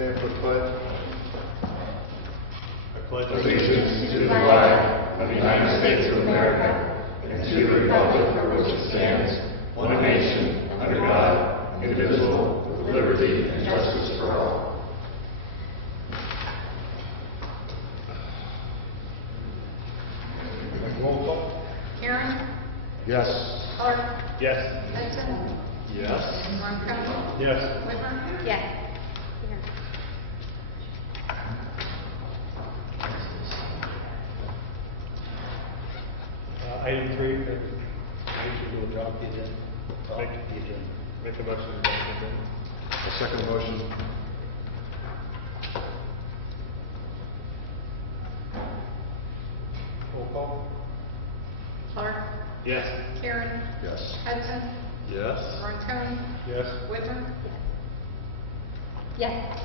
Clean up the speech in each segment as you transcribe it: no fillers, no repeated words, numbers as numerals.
Stand for the pledge. I pledge allegiance to the flag of the United States of America and to the republic for which it stands, one nation, under God, indivisible, with liberty and justice for all. Roll call. Karen? Yes. Clark? Yes. Hudson? Yes. Ronco? Yes. Whitmer? Yes. Item 3, motion to adopt the agenda. Make a motion to adopt the agenda. A second motion. Roll call. Clark? Yes. Karen? Yes. Hudson? Yes. Ronco? Yes. Whitmer? Yes.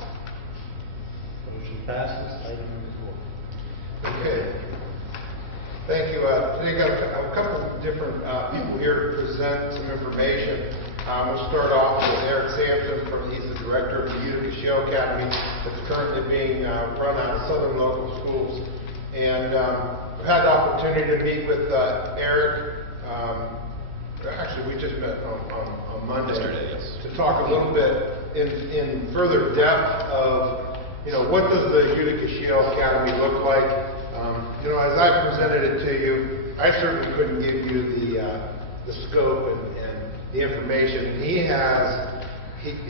Motion passes. Item 4. Okay. Thank you. Today got a couple of different people here to present some information. We'll start off with Eric Sampson. He's the director of the Utica Shale Academy that's currently being run out of Southern Local Schools. And we've had the opportunity to meet with Eric. Actually, we just met on Monday. Yesterday, yes. To talk a little bit in further depth of, what does the Utica Shale Academy look like? As I presented it to you, I certainly couldn't give you the scope and the information.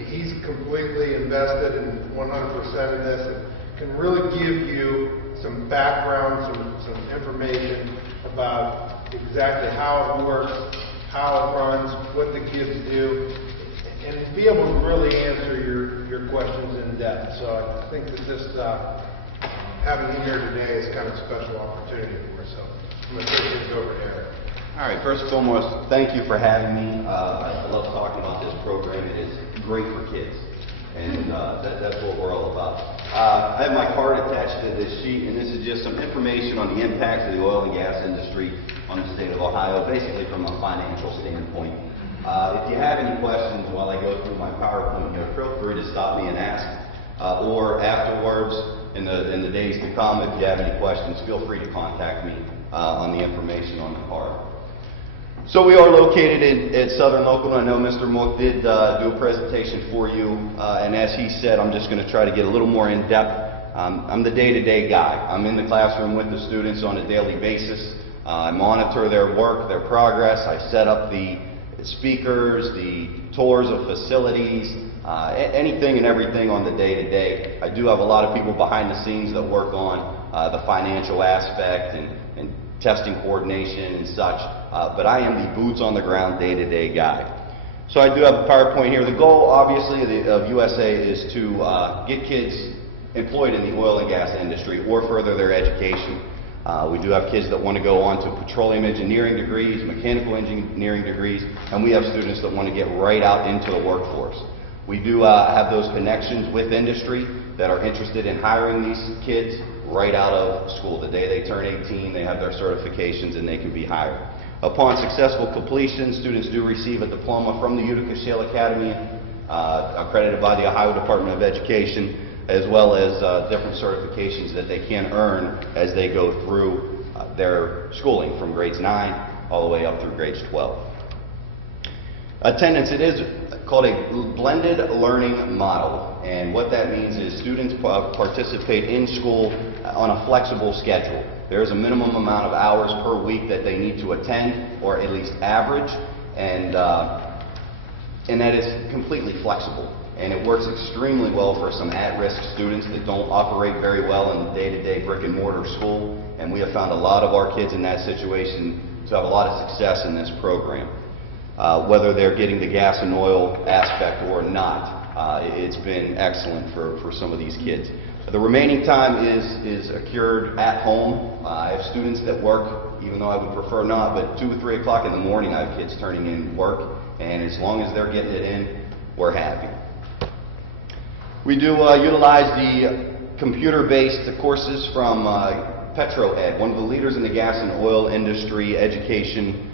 He's completely invested in 100% in this and can really give you some background, some information about exactly how it works, how it runs, what the kids do, and be able to really answer your questions in depth. So I think that this having you here today is kind of a special opportunity for us. So I'm going to turn things over to Eric. All right, first and foremost, thank you for having me. I love talking about this program. It is great for kids, and that's what we're all about. I have my card attached to this sheet, and this is just some information on the impacts of the oil and gas industry on the state of Ohio, basically from a financial standpoint. If you have any questions while I go through my PowerPoint here, feel free to stop me and ask, or afterwards, in the days to come, if you have any questions, feel free to contact me on the information on the card. So we are located at Southern Local. I know Mr. Mook did do a presentation for you, and as he said, I'm just going to try to get a little more in depth. I'm the day-to-day guy. I'm in the classroom with the students on a daily basis. I monitor their work, their progress. I set up the speakers, the tours of facilities, anything and everything on the day-to-day. I do have a lot of people behind the scenes that work on the financial aspect and testing coordination and such, but I am the boots on the ground day-to-day guy. So I do have a PowerPoint here. The goal, obviously, of USA is to get kids employed in the oil and gas industry or further their education. We do have kids that want to go on to petroleum engineering degrees, mechanical engineering degrees, and we have students that want to get right out into the workforce. We do have those connections with industry that are interested in hiring these kids right out of school. The day they turn 18, they have their certifications and they can be hired. Upon successful completion, students do receive a diploma from the Utica Shale Academy, accredited by the Ohio Department of Education, as well as different certifications that they can earn as they go through their schooling from grades 9 all the way up through grades 12. Attendance, it is called a blended learning model, and what that means is students participate in school on a flexible schedule. There is a minimum amount of hours per week that they need to attend, or at least average, and that is completely flexible. And it works extremely well for some at-risk students that don't operate very well in the day-to-day brick-and-mortar school, and we have found a lot of our kids in that situation to have a lot of success in this program. Whether they're getting the gas and oil aspect or not, it's been excellent for some of these kids. The remaining time is occurred at home. I have students that work, even though I would prefer not, but 2 or 3 o'clock in the morning I have kids turning in work, and as long as they're getting it in, we're happy. We do utilize the computer-based courses from PetroEd, one of the leaders in the gas and oil industry education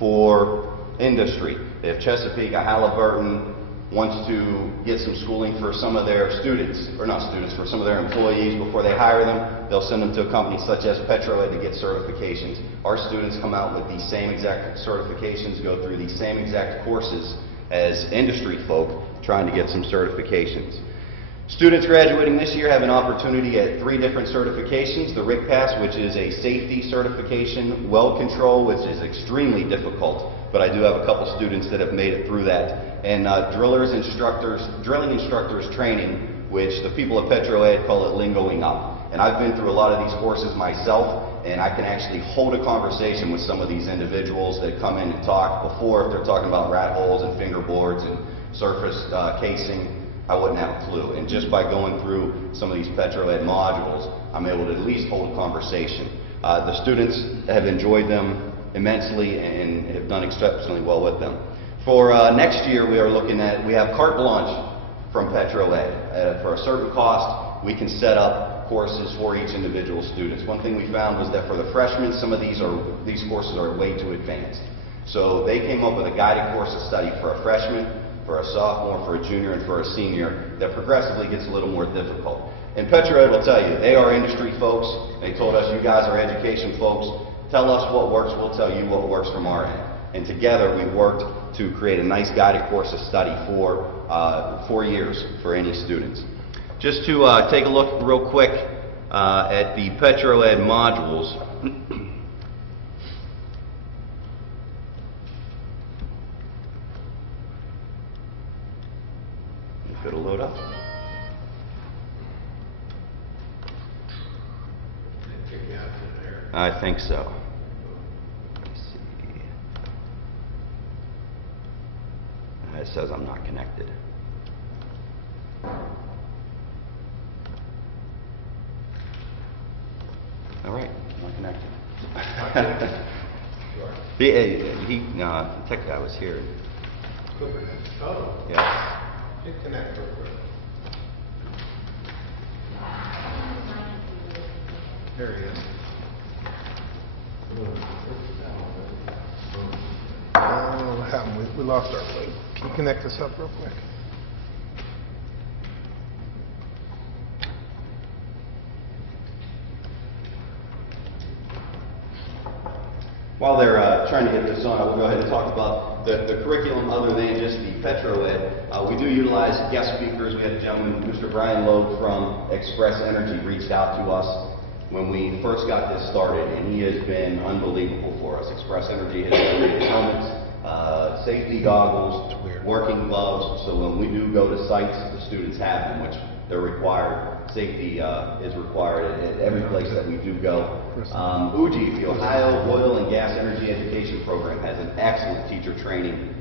for industry. If Chesapeake, Halliburton wants to get some schooling for some of their students, or not students, for some of their employees before they hire them. They'll send them to a company such as PetroEd to get certifications. Our students come out with these same exact certifications, go through these same exact courses as industry folk trying to get some certifications. Students graduating this year have an opportunity at 3 different certifications. The RIC Pass, which is a safety certification, well control, which is extremely difficult, but I do have a couple students that have made it through that, and drilling instructors training, which the people at PetroEd call it lingoing up. And I've been through a lot of these courses myself, and I can actually hold a conversation with some of these individuals that come in and talk before, if they're talking about rat holes and fingerboards and surface casing, I wouldn't have a clue. And just by going through some of these PetroEd modules, I'm able to at least hold a conversation. The students have enjoyed them immensely and have done exceptionally well with them. For next year, we have carte blanche from PetroEd. For a certain cost, we can set up courses for each individual student. One thing we found was that for the freshmen, some of these courses are way too advanced. So they came up with a guided course of study for a freshman, for a sophomore, for a junior, and for a senior that progressively gets a little more difficult. And PetroEd will tell you, they are industry folks. They told us, you guys are education folks. Tell us what works, we'll tell you what works from our end. And together we worked to create a nice guided course of study for 4 years for any students. Just to take a look real quick at the PetroEd modules. If it'll load up. I think so. Let's see. It says I'm not connected. All right, I'm not connected. The tech guy was here. Oh. Yeah. Hit connect real quick. There he is. What happened? We lost our link. Can you connect us up real quick? While they're trying to get this on, I will go ahead and talk about the curriculum other than just the PetroEd. We do utilize guest speakers. We had a gentleman, Mr. Brian Loeb from Express Energy, reached out to us when we first got this started, and he has been unbelievable for us. Express Energy has created helmets, safety goggles, working gloves, so when we do go to sites, the students have them, which they're required. Safety is required at every place that we do go. UGE, the Ohio Oil and Gas Energy Education Program, has an excellent teacher training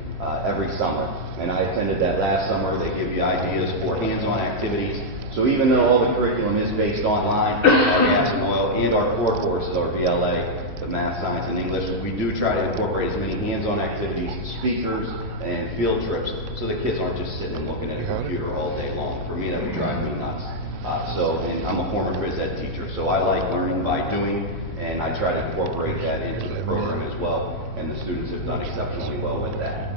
every summer. And I attended that last summer. They give you ideas for hands-on activities. So even though all the curriculum is based online, our gas and oil, and our core courses, our VLA, the math, science, and English, we do try to incorporate as many hands-on activities, speakers, and field trips, so the kids aren't just sitting and looking at a computer all day long. For me, that would drive me nuts. And I'm a former phys ed teacher, so I like learning by doing, and I try to incorporate that into the program as well, and the students have done exceptionally well with that.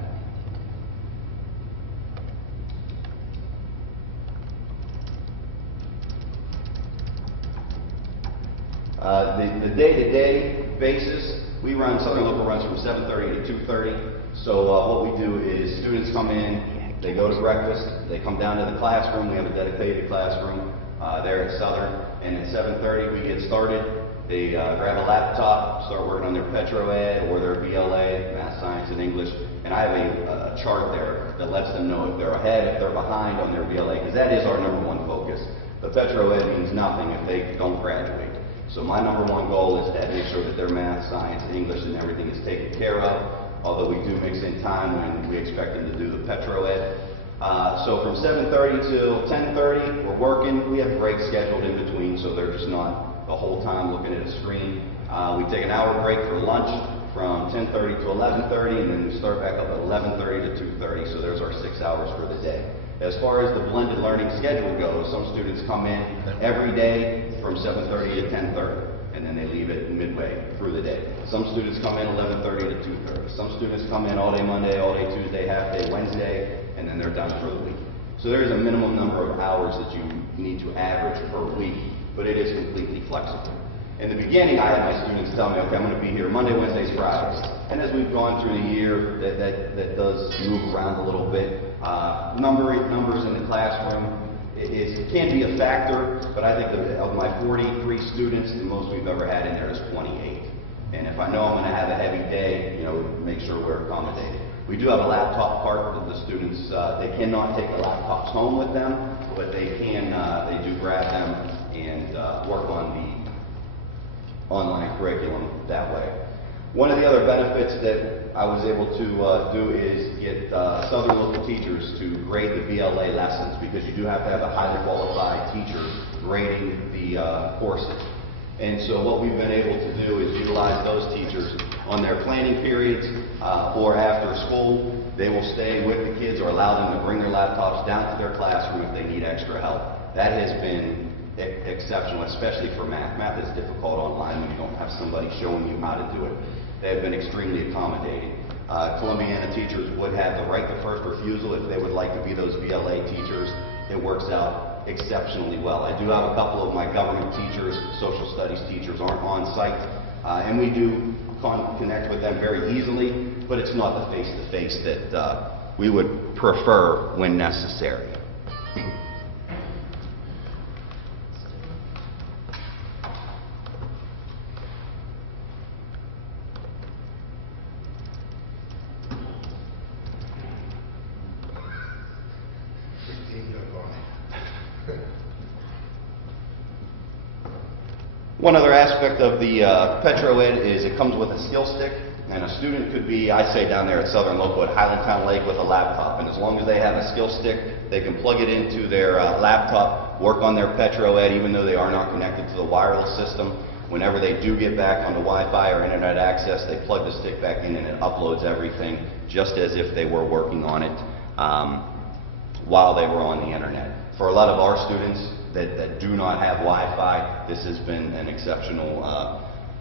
The day-to-day basis, we run, Southern Local runs from 7:30 to 2:30. So what we do is students come in, they go to breakfast, they come down to the classroom. We have a dedicated classroom there at Southern, and at 7:30 we get started. They grab a laptop, start working on their PetroEd or their VLA, Math, Science, and English, and I have a chart there that lets them know if they're ahead, if they're behind on their VLA, because that is our #1 focus. The PetroEd means nothing if they don't graduate. So my #1 goal is to make sure that their Math, Science, English, and everything is taken care of, although we do mix in time when we expect them to do the PetroEd. So from 7:30 till 10:30, we're working. We have breaks scheduled in between, so they're just not the whole time looking at a screen. We take an hour break for lunch from 10:30 to 11:30, and then we start back up at 11:30 to 2:30, so there's our 6 hours for the day. As far as the blended learning schedule goes, some students come in every day from 7:30 to 10:30, and then they leave it midway through the day. Some students come in 11:30 to 2:30. Some students come in all day Monday, all day Tuesday, half day Wednesday, and then they're done for the week. So there is a minimum number of hours that you need to average per week, but it is completely flexible. In the beginning, I had my students tell me, okay, I'm going to be here Monday, Wednesdays, Fridays. And as we've gone through the year, that does move around a little bit. Numbers in the classroom, it can be a factor, but I think of my 43 students, the most we've ever had in there is 28. And if I know I'm going to have a heavy day, make sure we're accommodated. We do have a laptop part that the students, they cannot take the laptops home with them, but they do grab them and work on the online curriculum that way. One of the other benefits that I was able to do is get Southern local teachers to grade the BLA lessons, because you do have to have a highly qualified teacher grading the courses. And so what we've been able to do is utilize those teachers on their planning periods or after school. They will stay with the kids or allow them to bring their laptops down to their classroom if they need extra help. That has been exceptional, especially for math. Math is difficult online when you don't have somebody showing you how to do it. They have been extremely accommodating. Columbiana teachers would have the right to first refusal if they would like to be those BLA teachers. It works out exceptionally well. I do have a couple of my government teachers, social studies teachers aren't on site, and we do connect with them very easily, but it's not the face-to-face that we would prefer when necessary. One other aspect of the PetroEd is it comes with a skill stick, and a student could be, I say down there at Southern Local at Highlandtown Lake with a laptop, and as long as they have a skill stick, they can plug it into their laptop, work on their PetroEd, even though they are not connected to the wireless system. Whenever they do get back onto Wi-Fi or internet access, they plug the stick back in and it uploads everything just as if they were working on it while they were on the internet. For a lot of our students that do not have Wi-Fi, this has been an exceptional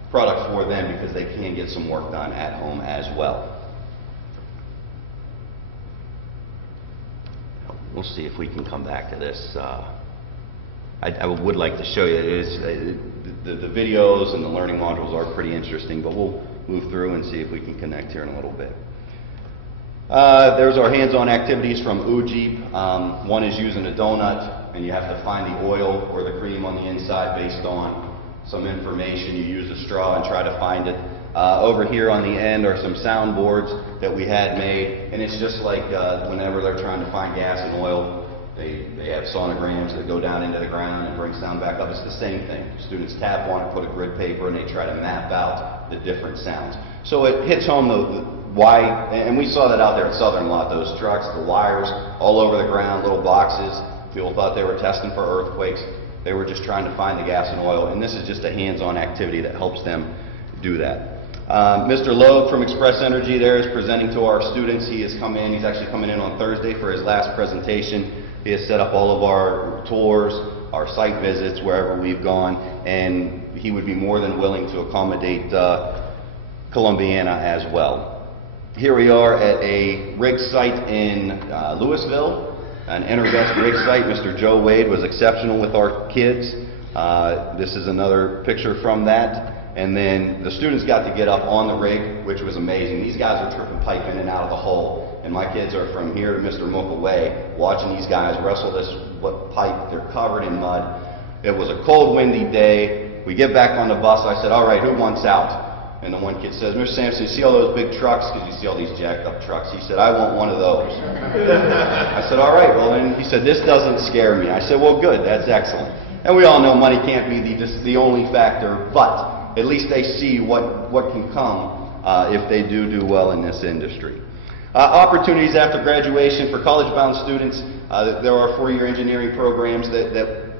product for them because they can get some work done at home as well. We'll see if we can come back to this. I would like to show you, the videos and the learning modules are pretty interesting, but we'll move through and see if we can connect here in a little bit. There's our hands-on activities from UJEEP. One is using a donut, and you have to find the oil or the cream on the inside based on some information. You use a straw and try to find it. Over here on the end are some soundboards that we had made, and it's just like whenever they're trying to find gas and oil, they have sonograms that go down into the ground and bring sound back up. It's the same thing. Students tap on it, put a grid paper, and they try to map out the different sounds. So it hits home why, and we saw that out there at Southern a lot, those trucks, the wires all over the ground, little boxes. People thought they were testing for earthquakes. They were just trying to find the gas and oil, and this is just a hands-on activity that helps them do that. Mr. Loeb from Express Energy there is presenting to our students. He has come in. He's actually coming in on Thursday for his last presentation. He has set up all of our tours, our site visits, wherever we've gone, and he would be more than willing to accommodate Columbiana as well. Here we are at a rig site in Louisville, an Enervest rig site. Mr. Joe Wade was exceptional with our kids. This is another picture from that. And then the students got to get up on the rig, which was amazing. These guys are tripping pipe in and out of the hole. And my kids are from here to Mr. Mook away, watching these guys wrestle this pipe. They're covered in mud. It was a cold, windy day. We get back on the bus. I said, all right, who wants out? And the one kid says, Mr. Sampson, you see all those big trucks? Because you see all these jacked up trucks. He said, I want one of those. I said, all right, well then, he said, this doesn't scare me. I said, well, good, that's excellent. And we all know money can't be the only factor, but at least they see what can come if they do well in this industry. Opportunities after graduation for college-bound students. There are four-year engineering programs that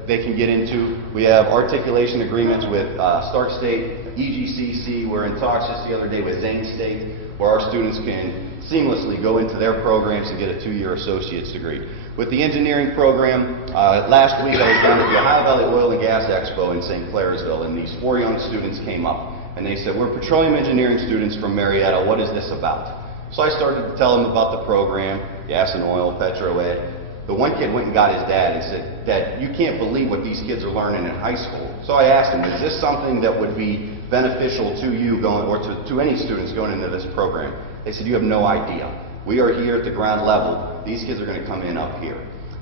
they can get into. We have articulation agreements with Stark State, EGCC. We're in talks just the other day with Zane State, where our students can seamlessly go into their programs and get a two-year associate's degree. With the engineering program, last week I was down at the Ohio Valley Oil and Gas Expo in St. Clairsville, and these four young students came up, and they said, we're petroleum engineering students from Marietta, what is this about? So I started to tell them about the program, gas and oil, PetroEd, The one kid went and got his dad and said, "Dad, you can't believe what these kids are learning in high school." So I asked him, "Is this something that would be beneficial to you going, or to any students going into this program?" They said, "You have no idea. We are here at the ground level. These kids are going to come in up here."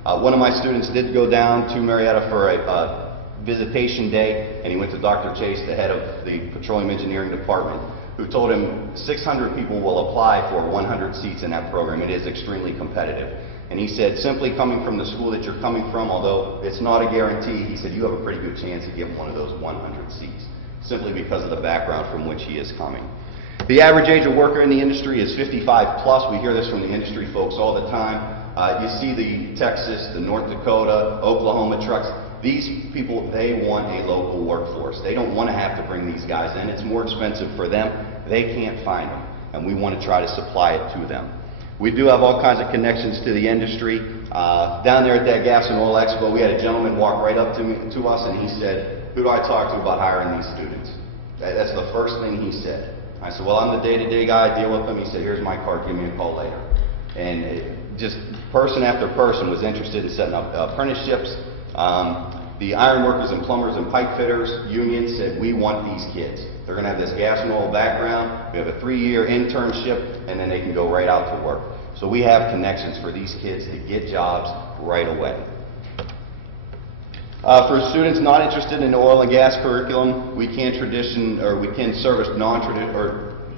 One of my students did go down to Marietta for a visitation day, and he went to Dr. Chase, the head of the Petroleum Engineering Department, who told him 600 people will apply for 100 seats in that program. It is extremely competitive. And he said, simply coming from the school that you're coming from, although it's not a guarantee, he said you have a pretty good chance of getting one of those 100 seats, simply because of the background from which he is coming. The average age of worker in the industry is 55 plus. We hear this from the industry folks all the time. You see the Texas, the North Dakota, Oklahoma trucks. These people, they want a local workforce. They don't want to have to bring these guys in. It's more expensive for them. They can't find them, and we want to try to supply it to them. We do have all kinds of connections to the industry. Down there at that Gas and Oil Expo, we had a gentleman walk right up to us, and he said, "Who do I talk to about hiring these students?" That's the first thing he said. I said, "Well, I'm the day-to-day guy, I deal with them." He said, "Here's my card, give me a call later." And just person after person was interested in setting up apprenticeships. The iron workers and plumbers and pipe fitters union said, "We want these kids. They're going to have this gas and oil background. We have a 3-year internship, and then they can go right out to work." So we have connections for these kids to get jobs right away. For students not interested in the oil and gas curriculum, we can service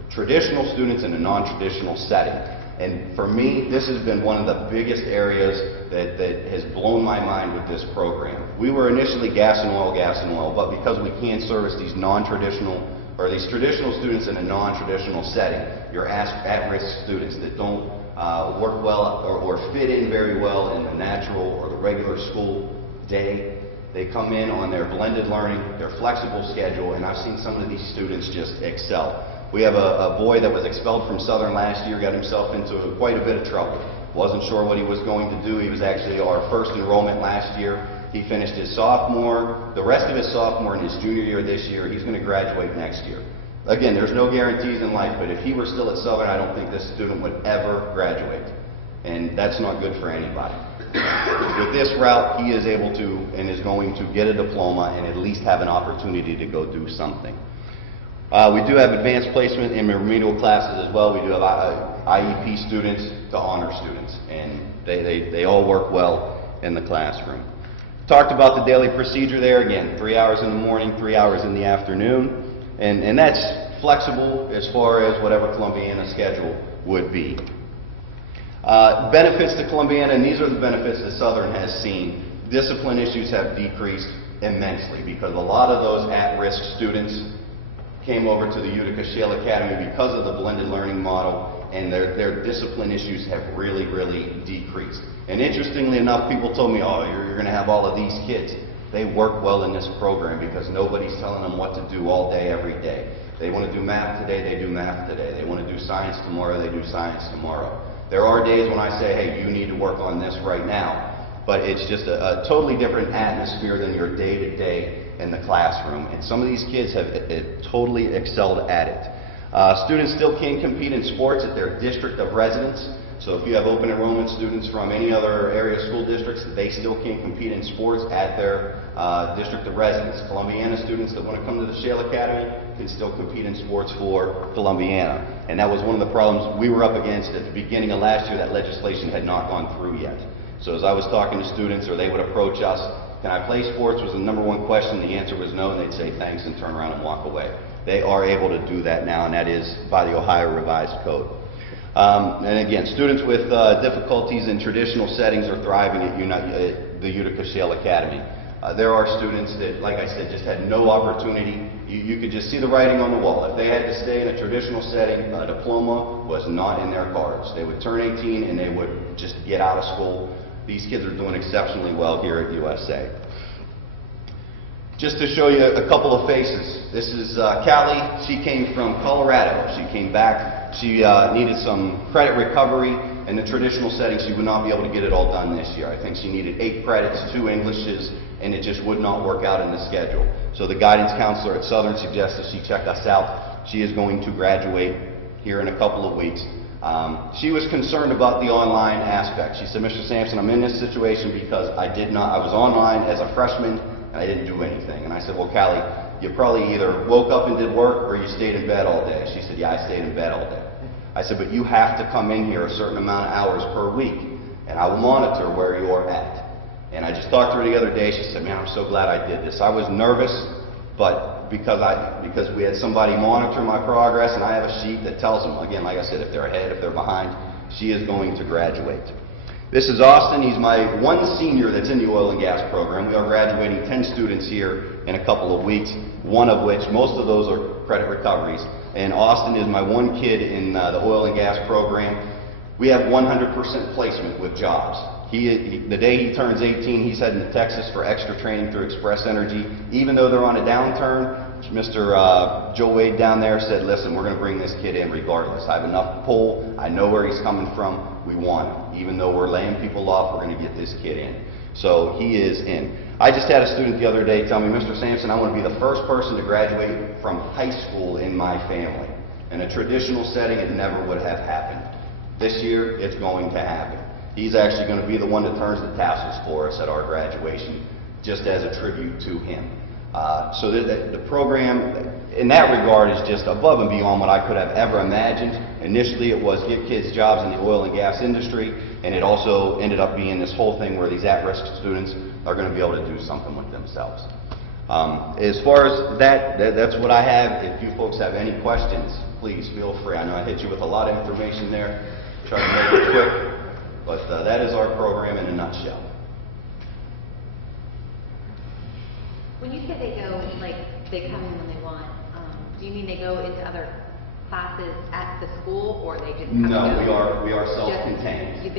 traditional students in a non-traditional setting. And for me, this has been one of the biggest areas that has blown my mind with this program. We were initially gas and oil, but because we can service these non-traditional, or these traditional students in a non-traditional setting, your at-risk students that don't work well or fit in very well in the natural or the regular school day, they come in on their blended learning, their flexible schedule, and I've seen some of these students just excel. We have a boy that was expelled from Southern last year, got himself into quite a bit of trouble. Wasn't sure what he was going to do. He was actually our first enrollment last year. He finished his sophomore, the rest of his sophomore and his junior year this year. He's going to graduate next year. Again, there's no guarantees in life, but if he were still at Southern, I don't think this student would ever graduate. And that's not good for anybody. With this route, he is able to and is going to get a diploma and at least have an opportunity to go do something. We do have advanced placement in remedial classes as well. We do have IEP students to honor students, and they all work well in the classroom. Talked about the daily procedure there. Again, 3 hours in the morning, 3 hours in the afternoon, and that's flexible as far as whatever Columbiana schedule would be. Benefits to Columbiana, and these are the benefits that Southern has seen. Discipline issues have decreased immensely because a lot of those at-risk students came over to the Utica Shale Academy because of the blended learning model, and their discipline issues have really, really decreased. And interestingly enough, people told me, "Oh, you're going to have all of these kids." They work well in this program because nobody's telling them what to do all day, every day. They want to do math today, they do math today. They want to do science tomorrow, they do science tomorrow. There are days when I say, "Hey, you need to work on this right now." But it's just a totally different atmosphere than your day-to-day in the classroom. And some of these kids have totally excelled at it. Students still can compete in sports at their district of residence. So if you have open enrollment students from any other area school districts, they still can compete in sports at their district of residence. Columbiana students that want to come to the Shale Academy can still compete in sports for Columbiana. And that was one of the problems we were up against at the beginning of last year. That legislation had not gone through yet. So as I was talking to students, or they would approach us, "Can I play sports?" was the #1 question. The answer was no, and they'd say thanks and turn around and walk away. They are able to do that now, and that is by the Ohio Revised Code. And again, students with difficulties in traditional settings are thriving at the Utica Shale Academy. There are students that, like I said, just had no opportunity. You could just see the writing on the wall. If they had to stay in a traditional setting, a diploma was not in their cards. They would turn 18 and they would just get out of school. These kids are doing exceptionally well here at USA. Just to show you a couple of faces. This is Callie. She came from Colorado. She came back. She needed some credit recovery. In the traditional setting, she would not be able to get it all done this year. I think she needed 8 credits, 2 Englishes, and it just would not work out in the schedule. So the guidance counselor at Southern suggested she check us out. She is going to graduate here in a couple of weeks. She was concerned about the online aspect. She said, Mr. Sampson, I'm in this situation because I was online as a freshman and I didn't do anything. And I said, well, Callie, you probably either woke up and did work or you stayed in bed all day. She said, yeah, I stayed in bed all day. I said, but you have to come in here a certain amount of hours per week and I will monitor where you're at. And I just talked to her the other day. She said, man, I'm so glad I did this. I was nervous, but because we had somebody monitor my progress, and I have a sheet that tells them, again, like I said, if they're ahead, if they're behind, she is going to graduate. This is Austin. He's my one senior that's in the oil and gas program. We are graduating 10 students here in a couple of weeks, one of which, most of those are credit recoveries. And Austin is my one kid in the oil and gas program. We have 100% placement with jobs. The day he turns 18, he's heading to Texas for extra training through Express Energy. Even though they're on a downturn, Mr. Joe Wade down there said, listen, we're going to bring this kid in regardless. I have enough pull. I know where he's coming from. We want him. Even though we're laying people off, we're going to get this kid in. So he is in. I just had a student the other day tell me, Mr. Sampson, I want to be the first person to graduate from high school in my family. In a traditional setting, it never would have happened. This year, it's going to happen. He's actually going to be the one that turns the tassels for us at our graduation, just as a tribute to him. So the program, in that regard, is just above and beyond what I could have ever imagined. Initially, it was give kids jobs in the oil and gas industry, and it also ended up being this whole thing where these at-risk students are going to be able to do something with themselves. As far as that's what I have. If you folks have any questions, please feel free. I know I hit you with a lot of information there. Try to make it quick. But that is our program in a nutshell. When you say they go, like, they come in when they want, do you mean they go into other classes at the school, or they just come No, and go? we are self-contained. They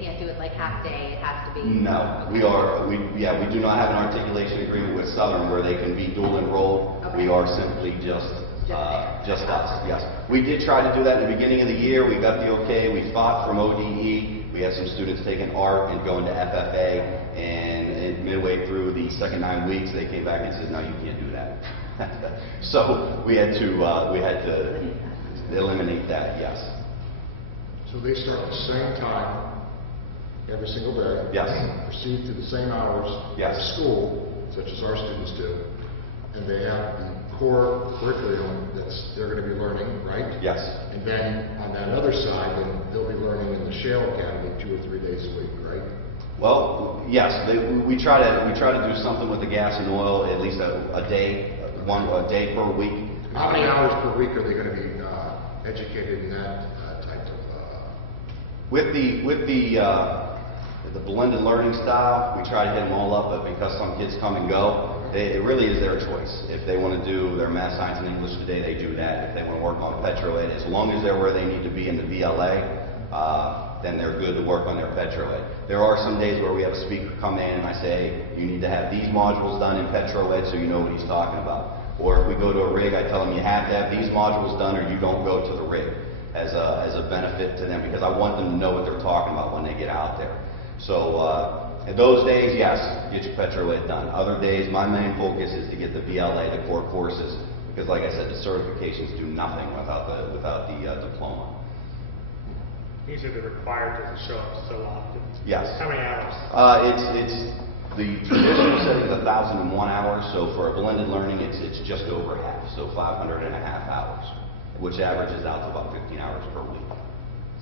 can't do it like half day. It has to be. No, we do not have an articulation agreement with Southern where they can be dual enrolled. Okay. We are simply just us. Yes, we did try to do that in the beginning of the year. We got the okay. We fought from ODE. We had some students taking art and going to FFA, and midway through the second 9 weeks, they came back and said, no, you can't do that. So we had to eliminate that. Yes. So they start at the same time every single day? Yes. Proceed to the same hours Yes. at school, such as our students do, and they have the core curriculum they're going to be learning, right? Yes. And then on that other side, then they'll be learning in the Shale Academy 2 or 3 days a week, right? Well, yes. We try to do something with the gas and oil at least a day per week. How many hours per week are they going to be educated in that type of? With the blended learning style, we try to hit them all up, but because some kids come and go, it really is their choice. If they want to do their math, science, and English today, they do that. If they want to work on Petro Ed, as long as they're where they need to be in the VLA, then they're good to work on their Petro Ed. There are some days where we have a speaker come in and I say, you need to have these modules done in Petro Ed so you know what he's talking about. Or if we go to a rig, I tell them you have to have these modules done or you don't go to the rig as a benefit to them, because I want them to know what they're talking about when they get out there. So in those days, yes, get your Petro Ed done. Other days, my main focus is to get the VLA, the core courses, because like I said, the certifications do nothing without the diploma. Usually they're required to show up so often. Yes. How many hours? It's the traditional setting is 1,001 hours. So for a blended learning, it's just over half. So 500 and a half hours, which averages out to about 15 hours per week.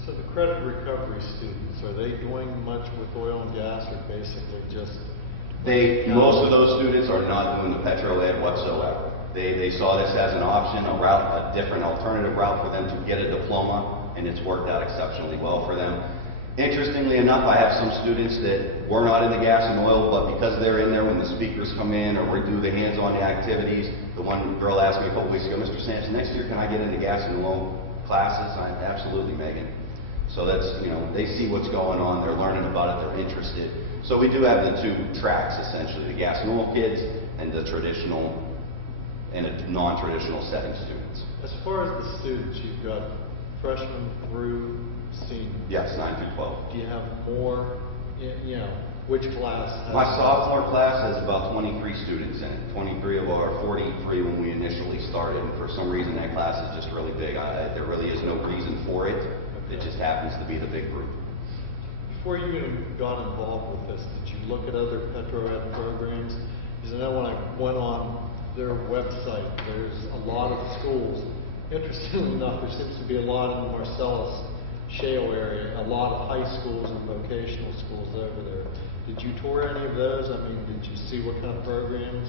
So the credit recovery students, are they doing much with oil and gas, or basically just? Most of those students are not doing the Petro Ed whatsoever. They saw this as an option, a different alternative route for them to get a diploma, and it's worked out exceptionally well for them. Interestingly enough, I have some students that were not in the gas and oil, but because they're in there when the speakers come in or we do the hands-on activities. The one girl asked me a couple weeks ago, Mr. Sampson, next year can I get into gas and oil classes? Absolutely, Megan. So that's, they see what's going on, they're learning about it, they're interested. So we do have the two tracks, essentially, the gas and oil kids and the traditional and non-traditional setting students. As far as the students, you've got freshmen through seniors. Yes, 9 through 12. Do you have more, Which class? My sophomore class has about 23 students in it. 23 of our 43 when we initially started. And for some reason, that class is just really big. There really is no reason for it. It just happens to be the big group. Before you even got involved with this, did you look at other PetroEd programs? Because I know when I went on their website, there's a lot of schools. Interestingly enough, there seems to be a lot in the Marcellus Shale area, a lot of high schools and vocational schools over there. Did you tour any of those? I mean, did you see what kind of programs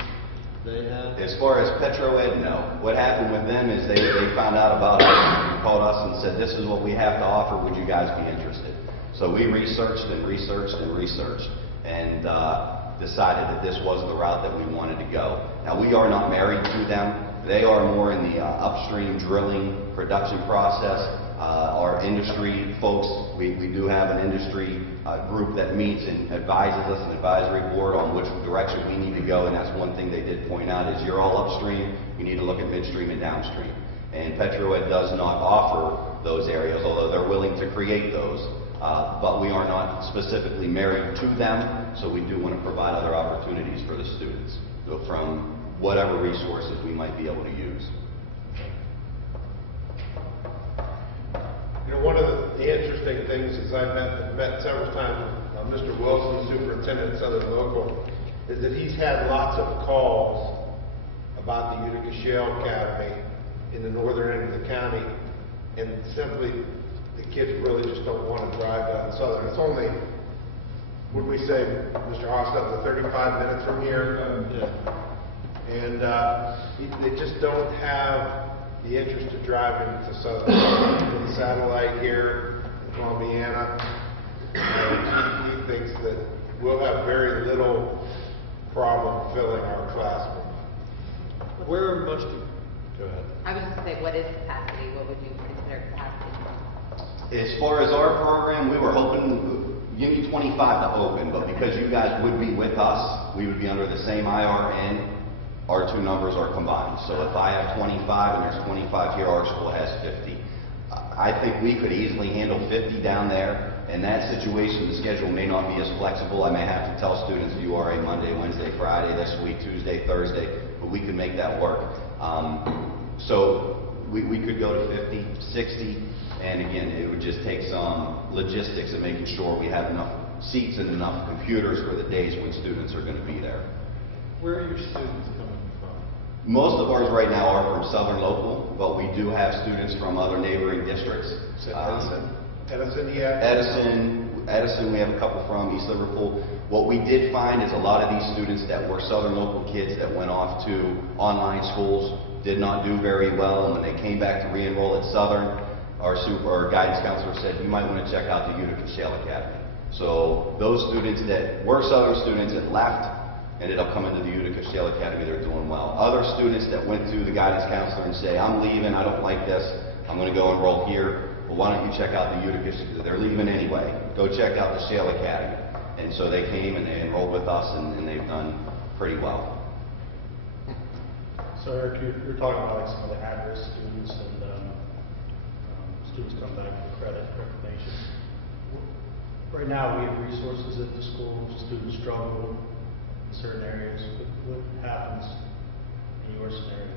they had? As far as PetroEd, no. What happened with them is they found out about us and called us and said, this is what we have to offer, would you guys be interested? So we researched and researched and researched and decided that this was the route that we wanted to go. Now, we are not married to them. They are more in the upstream drilling production process. Our industry folks, we do have an industry group that meets and advises us, an advisory board on which direction we need to go, and that's one thing they did point out is you're all upstream, you need to look at midstream and downstream. And PetroEd does not offer those areas, although they're willing to create those. But we are not specifically married to them, so we do want to provide other opportunities for the students from whatever resources we might be able to use. You know, one of the interesting things is I've met several times with Mr. Wilson, superintendent at Southern Local, is that he's had lots of calls about the Utica Shale Academy in the northern end of the county, and simply the kids really just don't want to drive down Southern. It's only, would we say, Mr. Hofstad, 35 minutes from here? Yeah. And they just don't have the interest of driving to Southern. The satellite here in Columbiana, he thinks that we'll have very little problem filling our classroom. Where are most of... Go ahead. I was just going to say, what is capacity? What would you consider capacity? As far as our program, we were hoping, give me 25 to open, but because you guys would be with us, we would be under the same IRN. Our two numbers are combined. So if I have 25 and there's 25 here, our school has 50. I think we could easily handle 50 down there. In that situation, the schedule may not be as flexible. I may have to tell students you are a Monday, Wednesday, Friday, this week, Tuesday, Thursday, but we can make that work. So we could go to 50, 60, and again, it would just take some logistics of making sure we have enough seats and enough computers for the days when students are going to be there. Where are your students coming from? Most of ours right now are from Southern Local, but we do have students from other neighboring districts. Edison, yeah. Edison, we have a couple from East Liverpool. What we did find is a lot of these students that were Southern Local kids that went off to online schools did not do very well, and when they came back to re-enroll at Southern, our guidance counselor said, you might want to check out the Utica Shale Academy. So those students that were Southern students that left ended up coming to the Utica Shale Academy, they're doing well. Other students that went through the guidance counselor and say, I'm leaving, I don't like this, I'm going to go enroll here. Well, why don't you check out the Utica, they're leaving anyway, go check out the Shale Academy. And so they came and they enrolled with us and they've done pretty well. So Eric, you're talking about like some of the at-risk students and students come back for credit recognition. Right now, we have resources at the school, students struggle in certain areas. What happens in your scenario?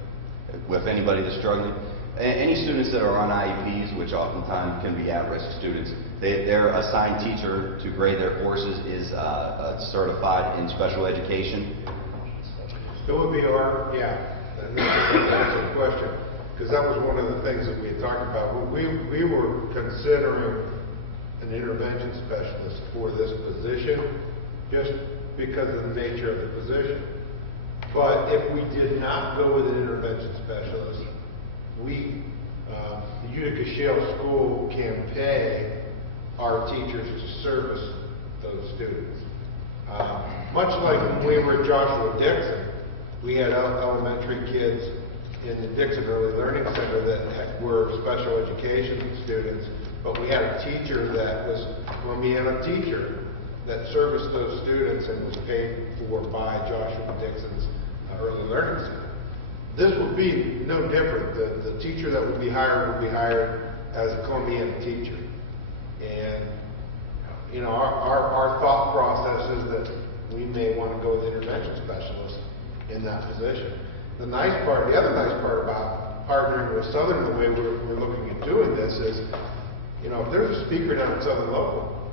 With anybody that's struggling? Any students that are on IEPs, which oftentimes can be at-risk students, their assigned teacher to grade their courses is certified in special education. It would be our, yeah, that's a question, because that was one of the things that we had talked about. We were considering an intervention specialist for this position, just because of the nature of the position. But if we did not go with an intervention specialist, the Utica Shale School can pay our teachers to service those students. Much like when we were at Joshua Dixon, we had elementary kids in the Dixon Early Learning Center that were special education students, but we had a teacher that was a Columbiana teacher that serviced those students and was paid for by Joshua Dixon's Early Learning Center. This would be no different. The teacher that would be hired as a Columbiana teacher. And our thought process is that we may want to go with intervention specialists in that position. The other nice part about partnering with Southern the way we're looking at doing this is, if there's a speaker down at Southern Local,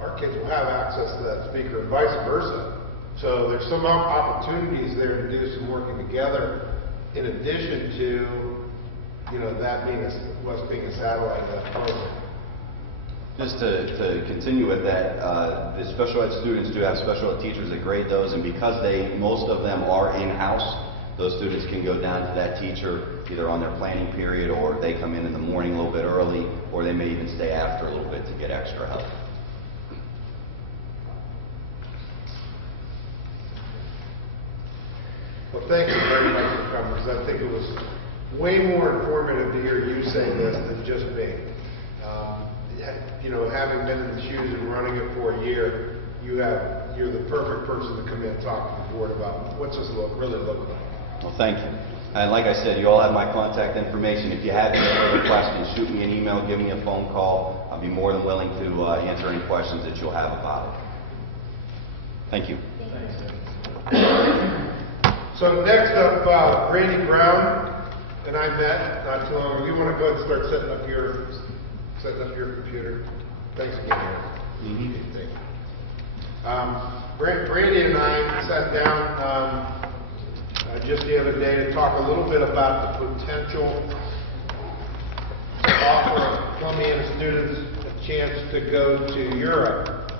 our kids will have access to that speaker and vice versa. So there's some opportunities there to do some working together in addition to, that being us being a satellite of that program. Just to continue with that, the special ed students do have special ed teachers that grade those, and because most of them are in-house, those students can go down to that teacher either on their planning period, or they come in the morning a little bit early, or they may even stay after a little bit to get extra help. Well, thank you very much for coming, because I think it was way more informative to hear you say this than just me. Having been in the shoes and running it for a year, you're the perfect person to come in and talk to the board about what's this really look like. Well, thank you. And like I said, you all have my contact information. If you have any other questions, shoot me an email, give me a phone call. I'll be more than willing to answer any questions that you'll have about it. Thank you. So next up, Randy Brown and I met not too long ago. You want to go ahead and start setting up your computer? Thanks again, Aaron. Thank you. Randy and I sat down just the other day to talk a little bit about the potential to offer Columbiana students a chance to go to Europe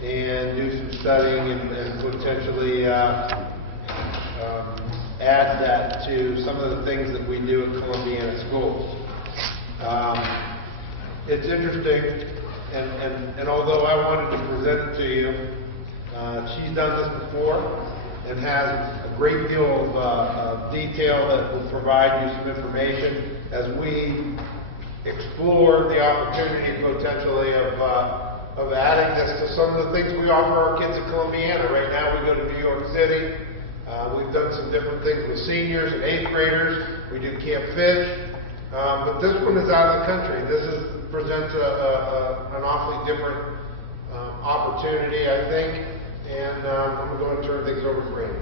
and do some studying and potentially add that to some of the things that we do at Columbiana schools. It's interesting, and although I wanted to present it to you, she's done this before and has a great deal of detail that will provide you some information as we explore the opportunity potentially of adding this to some of the things we offer our kids at Columbiana. Right now we go to New York City. We've done some different things with seniors and 8th graders. We do Camp Fish. But this one is out of the country. This presents an awfully different opportunity, I think. And I'm going to turn things over to Randy.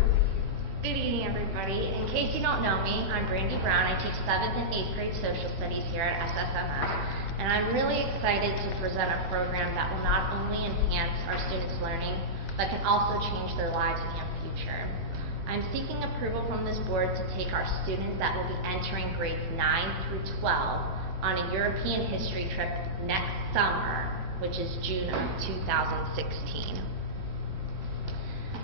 Good evening, everybody. In case you don't know me, I'm Brandy Brown. I teach 7th and 8th grade social studies here at SSMS. And I'm really excited to present a program that will not only enhance our students' learning, but can also change their lives and future. I'm seeking approval from this board to take our students that will be entering grades 9 through 12 on a European history trip next summer, which is June of 2016.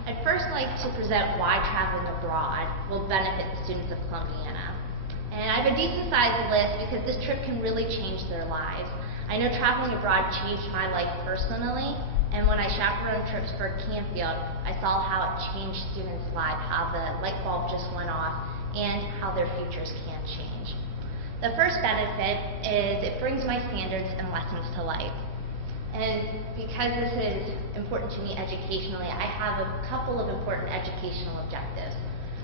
I'd first like to present why traveling abroad will benefit the students of Columbiana. And I have a decent sized list because this trip can really change their lives. I know traveling abroad changed my life personally, and when I chaperoned trips for Campfield, I saw how it changed students' lives, how the light bulb just went off, and how their futures can change. The first benefit is it brings my standards and lessons to life. And because this is important to me educationally, I have a couple of important educational objectives.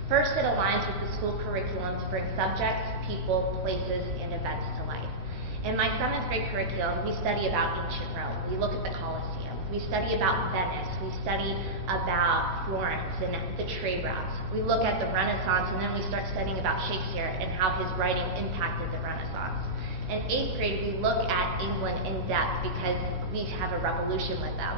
First, it aligns with the school curriculum to bring subjects, people, places, and events to life. In my 7th grade curriculum, we study about ancient Rome. We look at the Colosseum. We study about Venice. We study about Florence and the trade routes. We look at the Renaissance, and then we start studying about Shakespeare and how his writing impacted the Renaissance. In 8th grade, we look at England in depth because we have a revolution with them.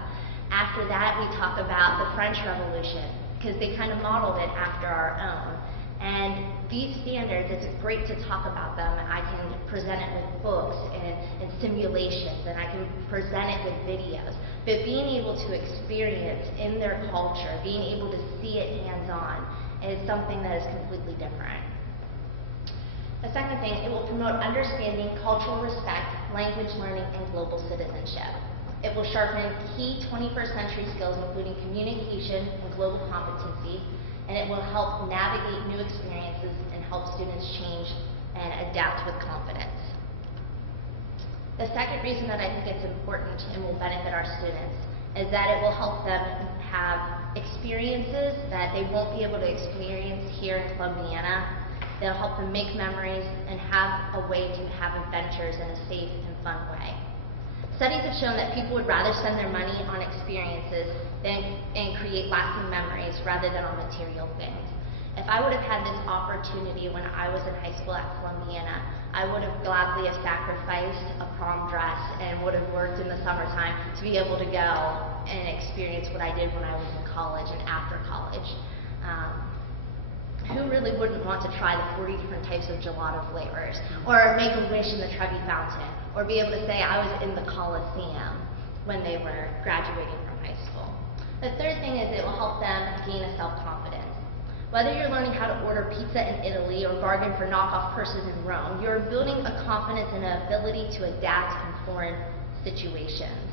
After that, we talk about the French Revolution because they kind of modeled it after our own. And these standards, it's great to talk about them. I can present it with books and simulations, and I can present it with videos. But being able to experience in their culture, being able to see it hands-on, is something that is completely different. The second thing, it will promote understanding, cultural respect, language learning, and global citizenship. It will sharpen key 21st century skills, including communication and global competency, and it will help navigate new experiences and help students change and adapt with confidence. The second reason that I think it's important and will benefit our students is that it will help them have experiences that they won't be able to experience here in Columbiana. They'll help them make memories and have a way to have adventures in a safe and fun way. Studies have shown that people would rather spend their money on experiences and create lasting memories rather than on material things. If I would have had this opportunity when I was in high school at Columbiana, I would have gladly have sacrificed a prom dress and would have worked in the summertime to be able to go and experience what I did when I was in college and after college. Who really wouldn't want to try the 40 different types of gelato flavors, or make a wish in the Trevi Fountain, or be able to say I was in the Coliseum when they were graduating from high school? The third thing is it will help them gain a self-confidence. Whether you're learning how to order pizza in Italy or bargain for knockoff purses in Rome, you're building a confidence and an ability to adapt in foreign situations.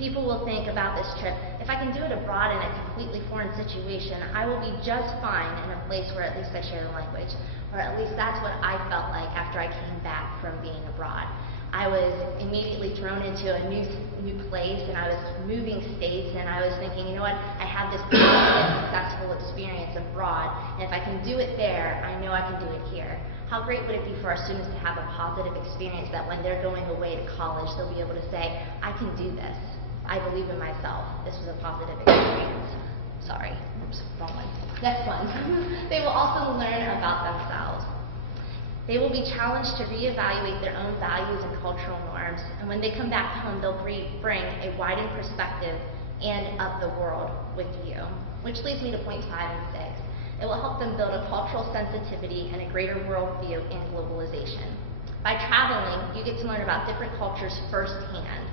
People will think about this trip, if I can do it abroad in a completely foreign situation, I will be just fine in a place where at least I share the language, or at least that's what I felt like after I came back from being abroad. I was immediately thrown into a new place, and I was moving states, and I was thinking, you know what, I have this successful experience abroad, and if I can do it there, I know I can do it here. How great would it be for our students to have a positive experience that when they're going away to college, they'll be able to say, I can do this. I believe in myself. This was a positive experience. Sorry, oops, wrong one. Next one. They will also learn about themselves. They will be challenged to reevaluate their own values and cultural norms, and when they come back home, they'll bring a widened perspective and of the world with you. Which leads me to point 5 and 6. It will help them build a cultural sensitivity and a greater worldview in globalization. By traveling, you get to learn about different cultures firsthand.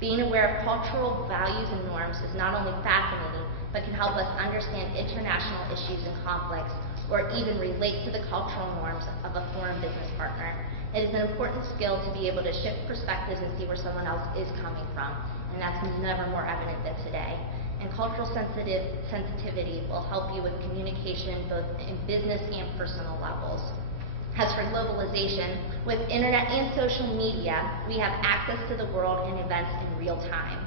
Being aware of cultural values and norms is not only fascinating, but can help us understand international issues and conflicts, or even relate to the cultural norms of a foreign business partner. It is an important skill to be able to shift perspectives and see where someone else is coming from, and that's never more evident than today. And cultural sensitivity will help you with communication both in business and personal levels. As for globalization, with internet and social media, we have access to the world and events in real time.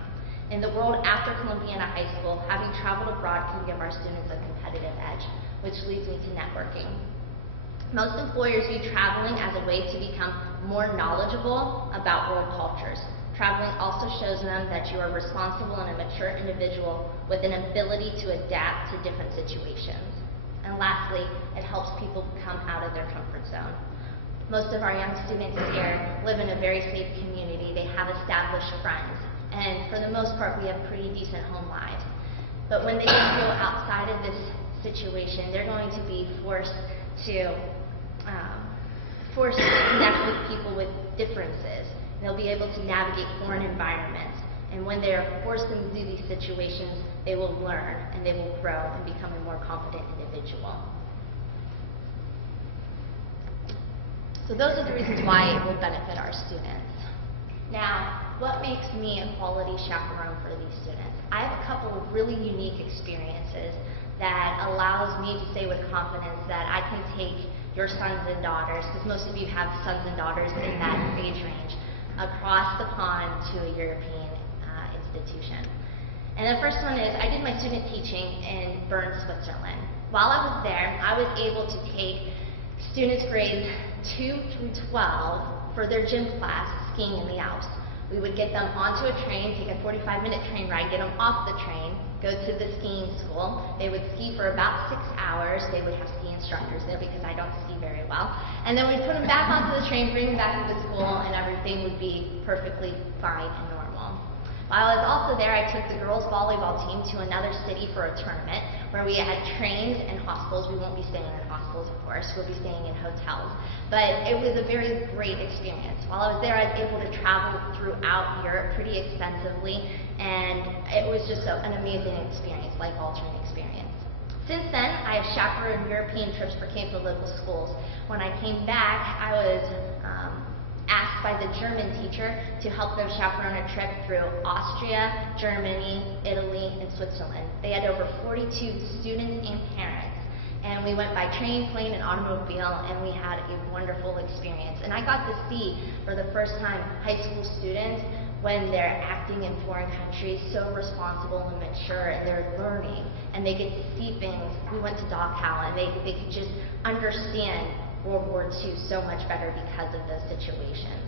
In the world after Columbiana High School, having traveled abroad can give our students a competitive edge, which leads me to networking. Most employers view traveling as a way to become more knowledgeable about world cultures. Traveling also shows them that you are responsible and a mature individual with an ability to adapt to different situations. And lastly, it helps people come out of their comfort zone. Most of our young students here live in a very safe community. They have established friends, and for the most part, we have pretty decent home lives. But when they go outside of this situation, they're going to be forced to connect with people with differences. They'll be able to navigate foreign environments, and when they are forced into these situations, they will learn and they will grow and become a more confident individual. So those are the reasons why it will benefit our students. Now, what makes me a quality chaperone for these students? I have a couple of really unique experiences that allows me to say with confidence that I can take your sons and daughters, because most of you have sons and daughters in that age range, across the pond to a European institution. And the first one is, I did my student teaching in Bern, Switzerland. While I was there, I was able to take students grades 2 through 12 for their gym class skiing in the Alps. We would get them onto a train, take a 45-minute train ride, get them off the train, go to the skiing school. They would ski for about 6 hours. They would have ski instructors there because I don't ski very well. And then we'd put them back onto the train, bring them back to the school, and everything would be perfectly fine and normal. While I was also there, I took the girls' volleyball team to another city for a tournament where we had trains and hostels. We won't be staying in hostels, of course. We'll be staying in hotels. But it was a very great experience. While I was there, I was able to travel throughout Europe pretty extensively, and it was just an amazing experience, life-altering experience. Since then, I have chaperoned European trips for K-12 local schools. When I came back, I was asked by the German teacher to help them chaperone a trip through Austria, Germany, Italy, and Switzerland. They had over 42 students and parents. And we went by train, plane, and automobile, and we had a wonderful experience. And I got to see, for the first time, high school students, when they're acting in foreign countries, so responsible and mature, and they're learning, and they get to see things. We went to Dachau, and they could just understand World War II so much better because of those situations.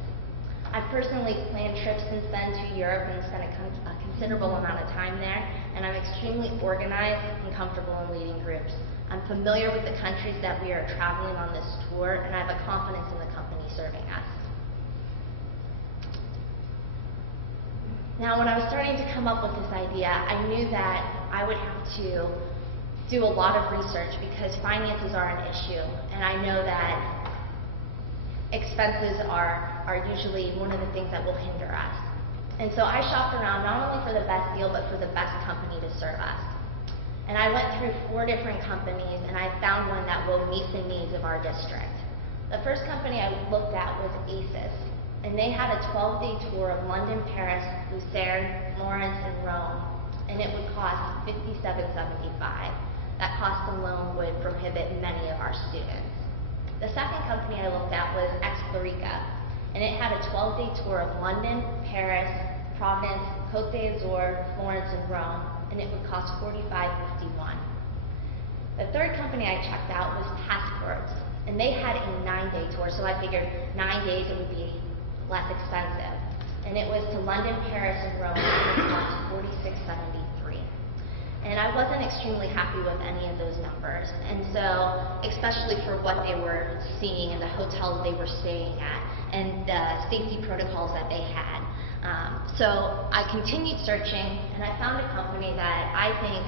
I've personally planned trips since then to Europe and spent a considerable amount of time there, and I'm extremely organized and comfortable in leading groups. I'm familiar with the countries that we are traveling on this tour, and I have a confidence in the company serving us. Now, when I was starting to come up with this idea, I knew that I would have to do a lot of research because finances are an issue, and I know that expenses are usually one of the things that will hinder us. And so I shopped around not only for the best deal, but for the best company to serve us. And I went through 4 different companies, and I found one that will meet the needs of our district. The first company I looked at was ACES, and they had a 12-day tour of London, Paris, Lucerne, Florence, and Rome, and it would cost $57.75. That cost alone would prohibit many of our students. The second company I looked at was Explorica, and it had a 12-day tour of London, Paris, Providence, Côte d'Azur, Florence, and Rome, and it would cost $45.51. The third company I checked out was Passports, and they had a 9-day tour, so I figured 9 days it would be less expensive. And it was to London, Paris, and Rome, and it would cost $46.73. And I wasn't extremely happy with any of those numbers. And so, especially for what they were seeing and the hotels they were staying at and the safety protocols that they had. So I continued searching, and I found a company that I think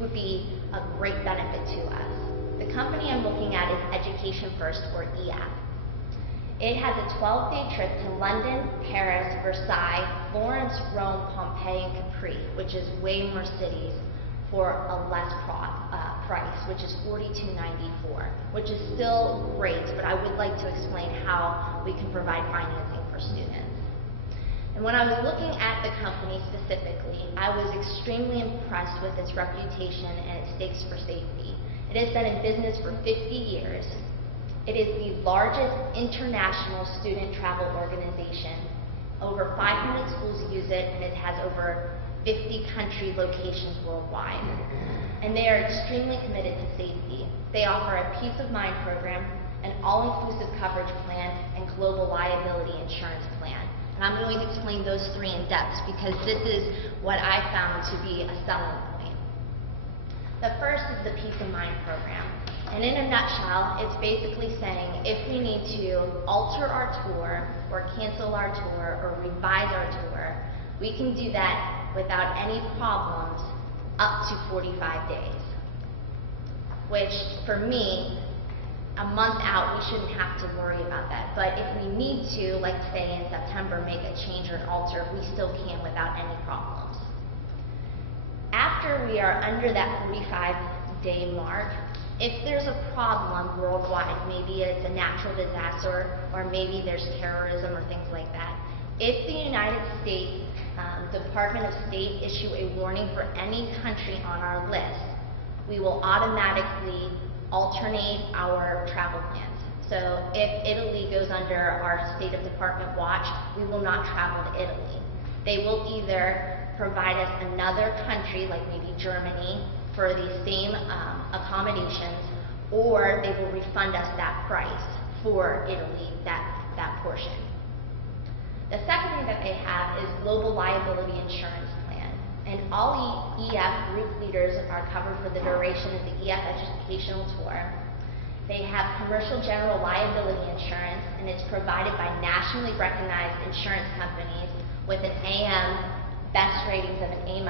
would be a great benefit to us. The company I'm looking at is Education First, or EF. It has a 12-day trip to London, Paris, Versailles, Florence, Rome, Pompeii, and Capri, which is way more cities, for a less price, which is $42.94, which is still great, but I would like to explain how we can provide financing for students. And when I was looking at the company specifically, I was extremely impressed with its reputation and its stakes for safety. It has been in business for 50 years. It is the largest international student travel organization. Over 500 schools use it, and it has over 50 country locations worldwide. And they are extremely committed to safety. They offer a peace of mind program, an all-inclusive coverage plan, and global liability insurance plan. And I'm going to explain those 3 in depth because this is what I found to be a selling point. The first is the peace of mind program. And in a nutshell, it's basically saying if we need to alter our tour or cancel our tour or revise our tour, we can do that without any problems up to 45 days. Which, for me, a month out, we shouldn't have to worry about that. But if we need to, like say in September, make a change or an alter, we still can without any problems. After we are under that 45-day mark, if there's a problem worldwide, maybe it's a natural disaster or maybe there's terrorism or things like that, if the United States Department of State issue a warning for any country on our list, we will automatically alternate our travel plans. So if Italy goes under our State of Department watch, we will not travel to Italy. They will either provide us another country, like maybe Germany, for the same accommodations, or they will refund us that price for Italy, that portion. The second thing that they have is global liability insurance plan. And all EF group leaders are covered for the duration of the EF educational tour. They have commercial general liability insurance, and it's provided by nationally recognized insurance companies with an AM best ratings of an A-.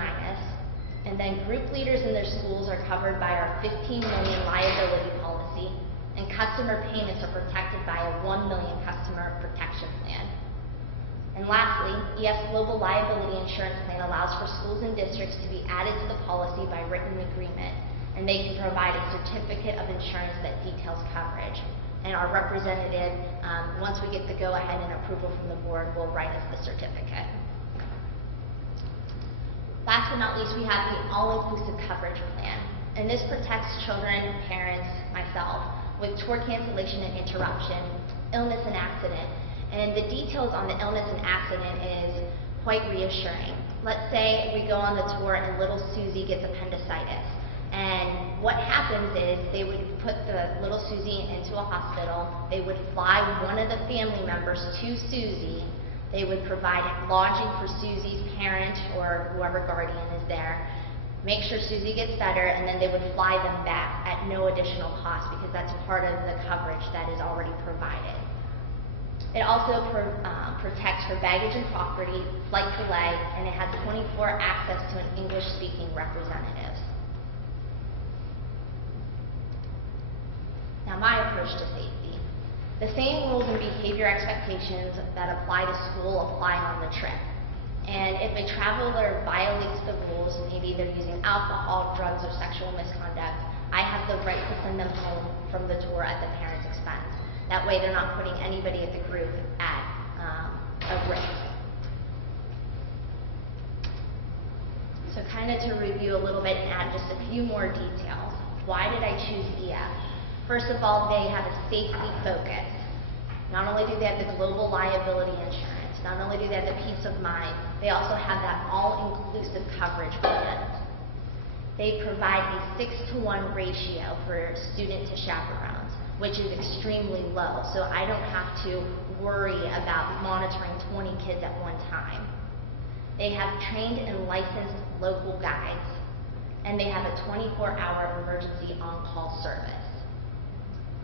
And then group leaders in their schools are covered by our $15 million liability policy, and customer payments are protected by a $1 million customer protection plan. And lastly, EF's global liability insurance plan allows for schools and districts to be added to the policy by written agreement, and they can provide a certificate of insurance that details coverage. And our representative, once we get the go-ahead and approval from the board, will write us the certificate. Last but not least, we have the all-inclusive coverage plan. And this protects children, parents, myself, with tour cancellation and interruption, illness and accident. And the details on the illness and accident is quite reassuring. Let's say we go on the tour and little Susie gets appendicitis. And what happens is they would put the little Susie into a hospital. They would fly one of the family members to Susie. They would provide lodging for Susie's parent or whoever guardian is there, make sure Susie gets better, and then they would fly them back at no additional cost because that's part of the coverage that is already provided. It also protects for baggage and property, flight delay, and it has 24 access to an English-speaking representative. Now, my approach to safety. The same rules and behavior expectations that apply to school apply on the trip. And if a traveler violates the rules, maybe they're using alcohol, drugs, or sexual misconduct, I have the right to send them home from the tour at the parent's expense. That way they're not putting anybody at the group at a risk. So kind of to review a little bit and add just a few more details. Why did I choose EF? First of all, they have a safety focus. Not only do they have the global liability insurance, not only do they have the peace of mind, they also have that all-inclusive coverage plan. They provide a 6-to-1 ratio for student to chaperones, which is extremely low, so I don't have to worry about monitoring 20 kids at one time. They have trained and licensed local guides, and they have a 24-hour emergency on-call service.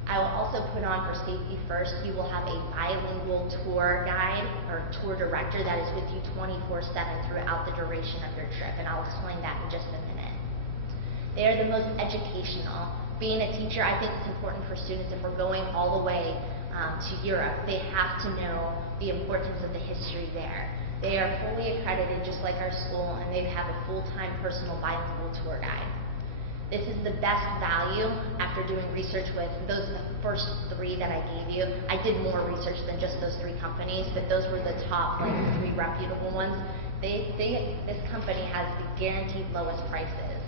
I will also put on for safety first, you will have a bilingual tour guide or tour director that is with you 24/7 throughout the duration of your trip, and I'll explain that in just a minute. They are the most educational. Being a teacher, I think it's important for students, if we're going all the way to Europe, they have to know the importance of the history there. They are fully accredited just like our school, and they have a full-time personal bilingual tour guide. This is the best value after doing research with those first 3 that I gave you. I did more research than just those 3 companies, but those were the top 3 reputable ones. This company has the guaranteed lowest prices.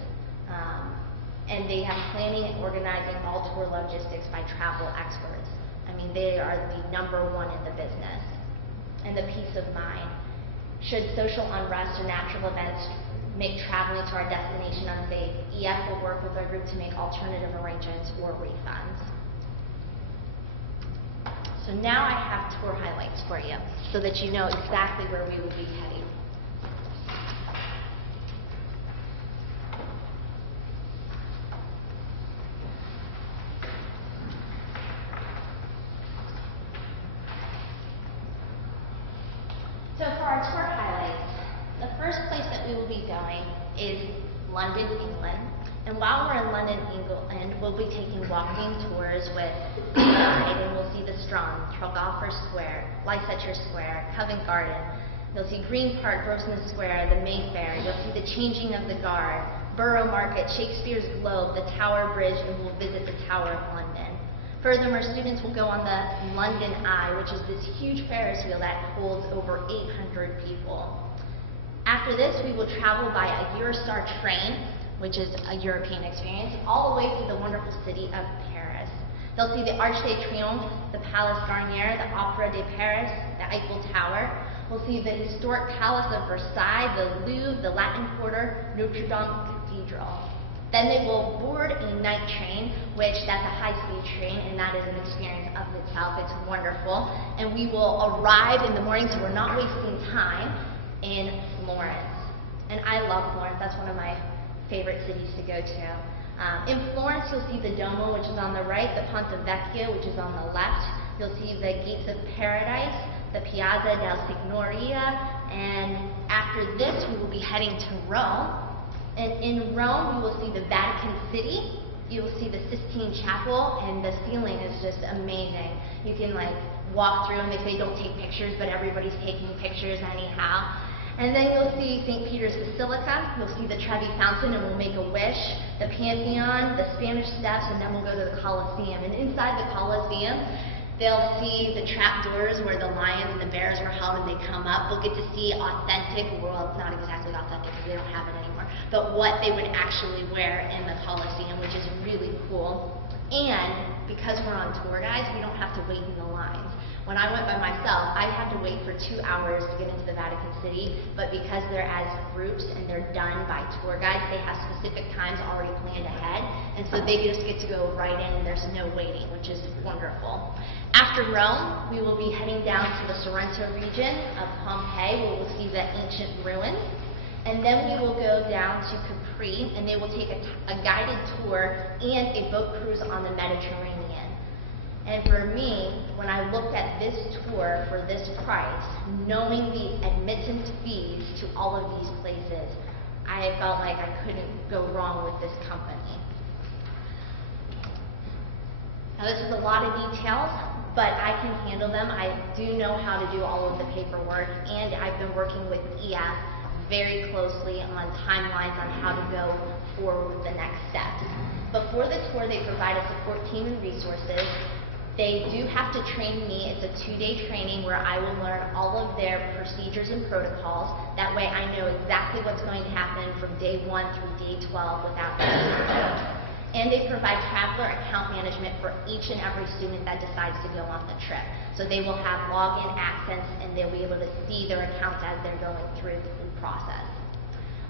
And they have planning and organizing all tour logistics by travel experts. I mean, they are the #1 in the business. And the peace of mind. Should social unrest or natural events make traveling to our destination unsafe, EF will work with our group to make alternative arrangements or refunds. So now I have tour highlights for you so that you know exactly where we will be heading. So for our tour highlights, the first place that we will be going is London, England. And while we're in London, England, we'll be taking walking tours with the guide, and we'll see the Strand, Trafalgar Square, Leicester Square, Covent Garden. You'll see Green Park, Grosvenor Square, the Mayfair. You'll see the changing of the guard, Borough Market, Shakespeare's Globe, the Tower Bridge, and we'll visit the Tower of London. Furthermore, students will go on the London Eye, which is this huge Ferris wheel that holds over 800 people. After this, we will travel by a Eurostar train, which is a European experience, all the way to the wonderful city of Paris. They'll see the Arc de Triomphe, the Palace Garnier, the Opera de Paris, the Eiffel Tower. We'll see the historic Palace of Versailles, the Louvre, the Latin Quarter, Notre Dame Cathedral. Then they will board a night train, which that's a high-speed train, and that is an experience of itself. It's wonderful. And we will arrive in the morning, so we're not wasting time, in Florence. And I love Florence. That's one of my favorite cities to go to. In Florence, you'll see the Duomo, which is on the right, the Ponte Vecchio, which is on the left. You'll see the Gates of Paradise, the Piazza del Signoria, and after this, we will be heading to Rome. And in Rome, you will see the Vatican City. You will see the Sistine Chapel, and the ceiling is just amazing. You can walk through, and they say don't take pictures, but everybody's taking pictures anyhow. And then you'll see St. Peter's Basilica, you'll see the Trevi Fountain, and we'll make a wish, the Pantheon, the Spanish Steps, and then we'll go to the Colosseum. And inside the Colosseum, they'll see the trapdoors where the lions and the bears were held, and they come up. They'll get to see authentic, well, it's not exactly authentic because they don't have it anymore, but what they would actually wear in the Colosseum, which is really cool. And because we're on tour guides, we don't have to wait in the lines. When I went by myself, I had to wait for 2 hours to get into the Vatican City, but because they're as groups and they're done by tour guides, they have specific times already planned ahead, and so they just get to go right in and there's no waiting, which is wonderful. After Rome, we will be heading down to the Sorrento region of Pompeii, where we'll see the ancient ruins. And then we will go down to Capri, and they will take a guided tour and a boat cruise on the Mediterranean. And for me, when I looked at this tour for this price, knowing the admittance fees to all of these places, I felt like I couldn't go wrong with this company. Now this is a lot of details, but I can handle them. I do know how to do all of the paperwork, and I've been working with EF very closely on timelines on how to go forward with the next steps. Before the tour, they provide a support team and resources. They do have to train me. It's a 2-day training where I will learn all of their procedures and protocols. That way I know exactly what's going to happen from day 1 through day 12 without any. And they provide traveler account management for each and every student that decides to go on the trip. So they will have login access and they'll be able to see their accounts as they're going through the process.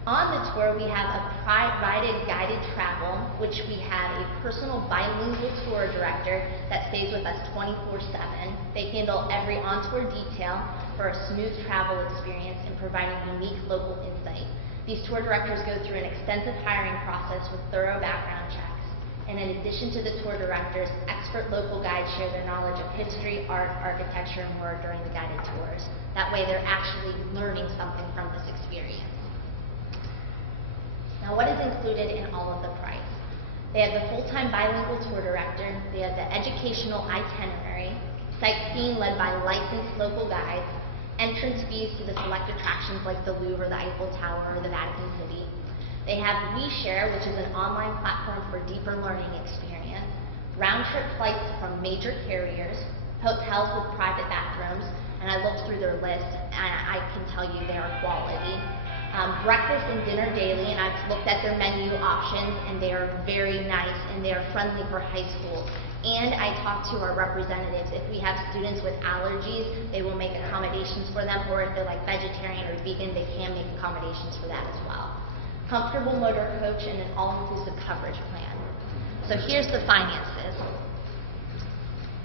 On the tour, we have a private guided travel, which we have a personal bilingual tour director that stays with us 24/7. They handle every on-tour detail for a smooth travel experience and providing unique local insight. These tour directors go through an extensive hiring process with thorough background checks. And in addition to the tour directors, expert local guides share their knowledge of history, art, architecture, and more during the guided tours. That way they're actually learning something from this experience. Now, what is included in all of the price? They have the full-time bilingual tour director, they have the educational itinerary, sightseeing led by licensed local guides, entrance fees to the select attractions like the Louvre, the Eiffel Tower, or the Vatican City. They have WeShare, which is an online platform for deeper learning experience, round-trip flights from major carriers, hotels with private bathrooms, and I looked through their list, and I can tell you they are quality. Breakfast and dinner daily, and I've looked at their menu options, and they are very nice, and they are friendly for high schools. And I talked to our representatives. If we have students with allergies, they will make accommodations for them, or if they're like vegetarian or vegan, they can make accommodations for that as well. Comfortable motor coach and an all-inclusive coverage plan. So here's the finances.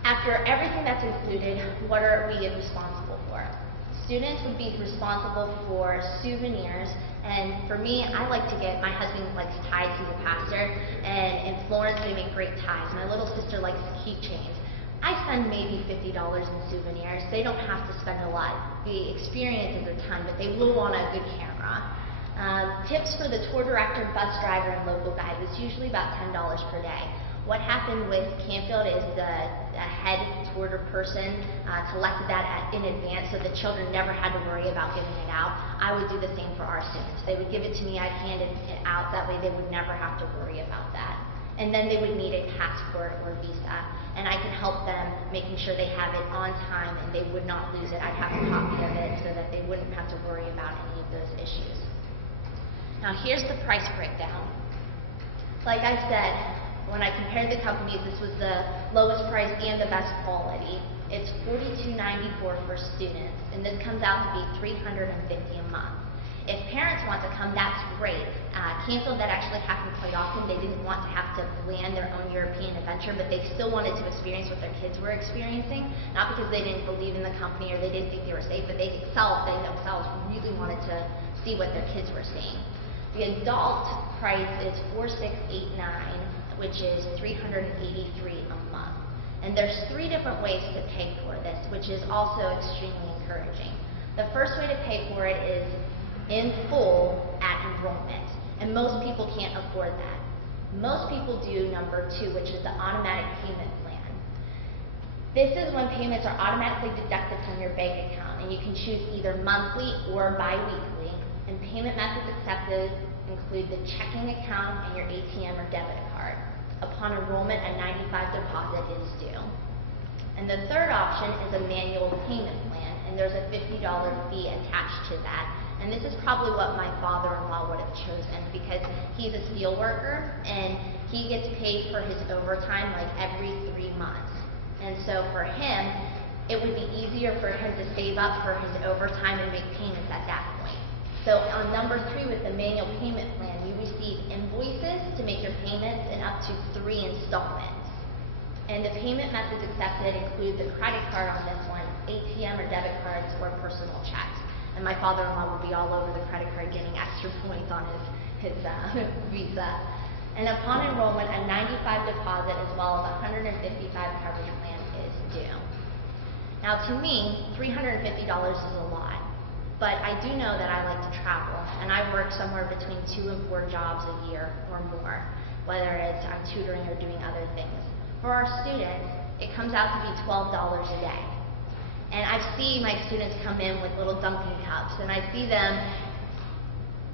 After everything that's included, what are we responsible for? Students would be responsible for souvenirs, and for me, I like to get, my husband likes ties, he's a pastor, and in Florence they make great ties. My little sister likes keychains. I spend maybe $50 in souvenirs. They don't have to spend a lot. The experience is a ton, but they will want a good camera. Tips for the tour director, bus driver, and local guide was usually about $10 per day. What happened with Campfield is the head tour person collected that in advance, so the children never had to worry about giving it out. I would do the same for our students. They would give it to me, I'd hand it out, that way they would never have to worry about that. And then they would need a passport or visa, and I could help them making sure they have it on time and they would not lose it. I'd have a copy of it so that they wouldn't have to worry about any of those issues. Now here's the price breakdown. Like I said, when I compared the companies, this was the lowest price and the best quality. It's $42.94 for students, and this comes out to be $350 a month. If parents want to come, that's great. Campfield, that actually happened quite often. They didn't want to have to plan their own European adventure, but they still wanted to experience what their kids were experiencing, not because they didn't believe in the company or they didn't think they were safe, but they themselves really wanted to see what their kids were seeing. The adult price is $4,689, which is $383 a month. And there's 3 different ways to pay for this, which is also extremely encouraging. The first way to pay for it is in full at enrollment, and most people can't afford that. Most people do number 2, which is the automatic payment plan. This is when payments are automatically deducted from your bank account, and you can choose either monthly or bi-weekly, and payment methods accepted include the checking account and your ATM or debit card. Upon enrollment, a $95 deposit is due. And the third option is a manual payment plan, and there's a $50 fee attached to that. And this is probably what my father-in-law would have chosen, because he's a steel worker and he gets paid for his overtime like every 3 months. And so for him, it would be easier for him to save up for his overtime and make payments at that point. So on number 3 with the manual payment plan, you receive invoices to make your payments, and up up to 3 installments. And the payment methods accepted include the credit card on this one, ATM or debit cards, or personal checks. And my father-in-law will be all over the credit card getting extra points on his Visa. And upon enrollment, a 95 deposit as well as a 155 coverage plan is due. Now to me, $350 is a lot, but I do know that I like to travel, and I work somewhere between 2 and 4 jobs a year or more, whether it's I'm tutoring or doing other things. For our students, it comes out to be $12 a day. And I see my students come in with little Dunkin' cups, and I see them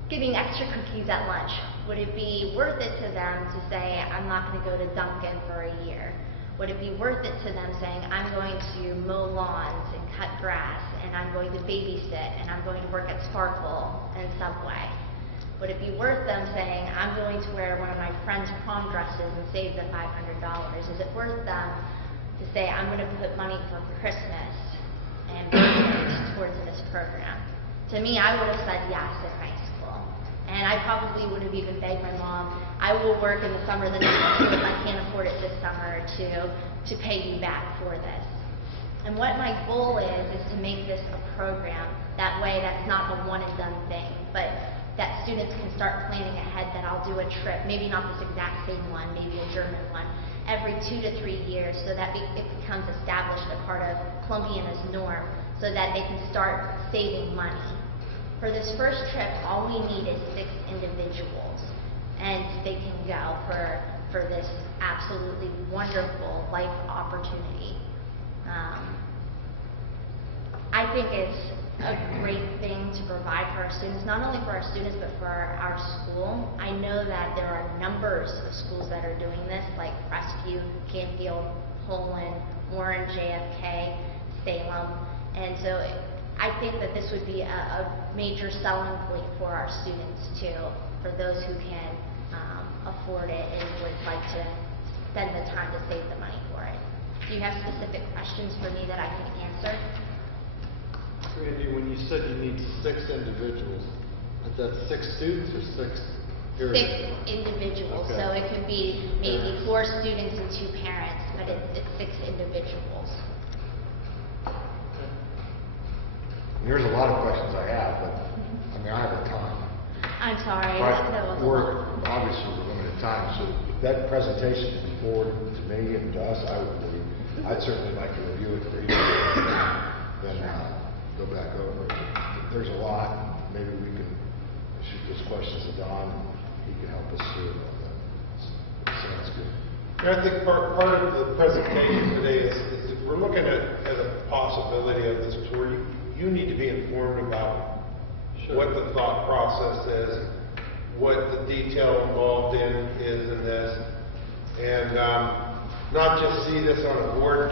getting extra cookies at lunch. Would it be worth it to them to say, I'm not going to go to Dunkin' for a year? Would it be worth it to them saying, I'm going to mow lawns and cut grass, and I'm going to babysit, and I'm going to work at Sparkle and Subway? Would it be worth them saying, I'm going to wear one of my friend's prom dresses and save the $500? Is it worth them to say, I'm going to put money for Christmas and birthdays towards this program? To me, I would have said yes in high school. And I probably would have even begged my mom, I will work in the summer the next year if I can't afford it this summer to pay you back for this. And what my goal is to make this a program. That way, that's not a one and done thing, but that students can start planning ahead that I'll do a trip, maybe not this exact same one, maybe a German one, every 2 to 3 years, so that it becomes established a part of Columbiana's norm, so that they can start saving money. For this first trip, all we need is 6 individuals, and they can go for this absolutely wonderful life opportunity. I think it's a great thing to provide for our students, not only for our students, but for our school. I know that there are numbers of schools that are doing this, like Rescue, Canfield, Poland, Warren, JFK, Salem, and so I think that this would be a major selling point for our students too, for those who can afford it and would like to spend the time to save the money for it. Do you have specific questions for me that I can answer? Randy, when you said you need 6 individuals, is that 6 students or 6 periods? 6 individuals, Okay. so it could be maybe 4 students and 2 parents, but it's 6 individuals. There's a lot of questions I have, but I mean, I have a ton. I'm sorry, But that was a we're lot. obviously we're limited time, so if that presentation is forwarded to me and to us, I would believe, I'd certainly like to review it for you, then go back over it. There's a lot, maybe we can shoot those questions to Don, and he can help us through it. Sounds good. And I think part of the presentation today is if we're looking at as a possibility of this tour, you need to be informed about what the thought process is, what the detail involved is in this, and not just see this on a board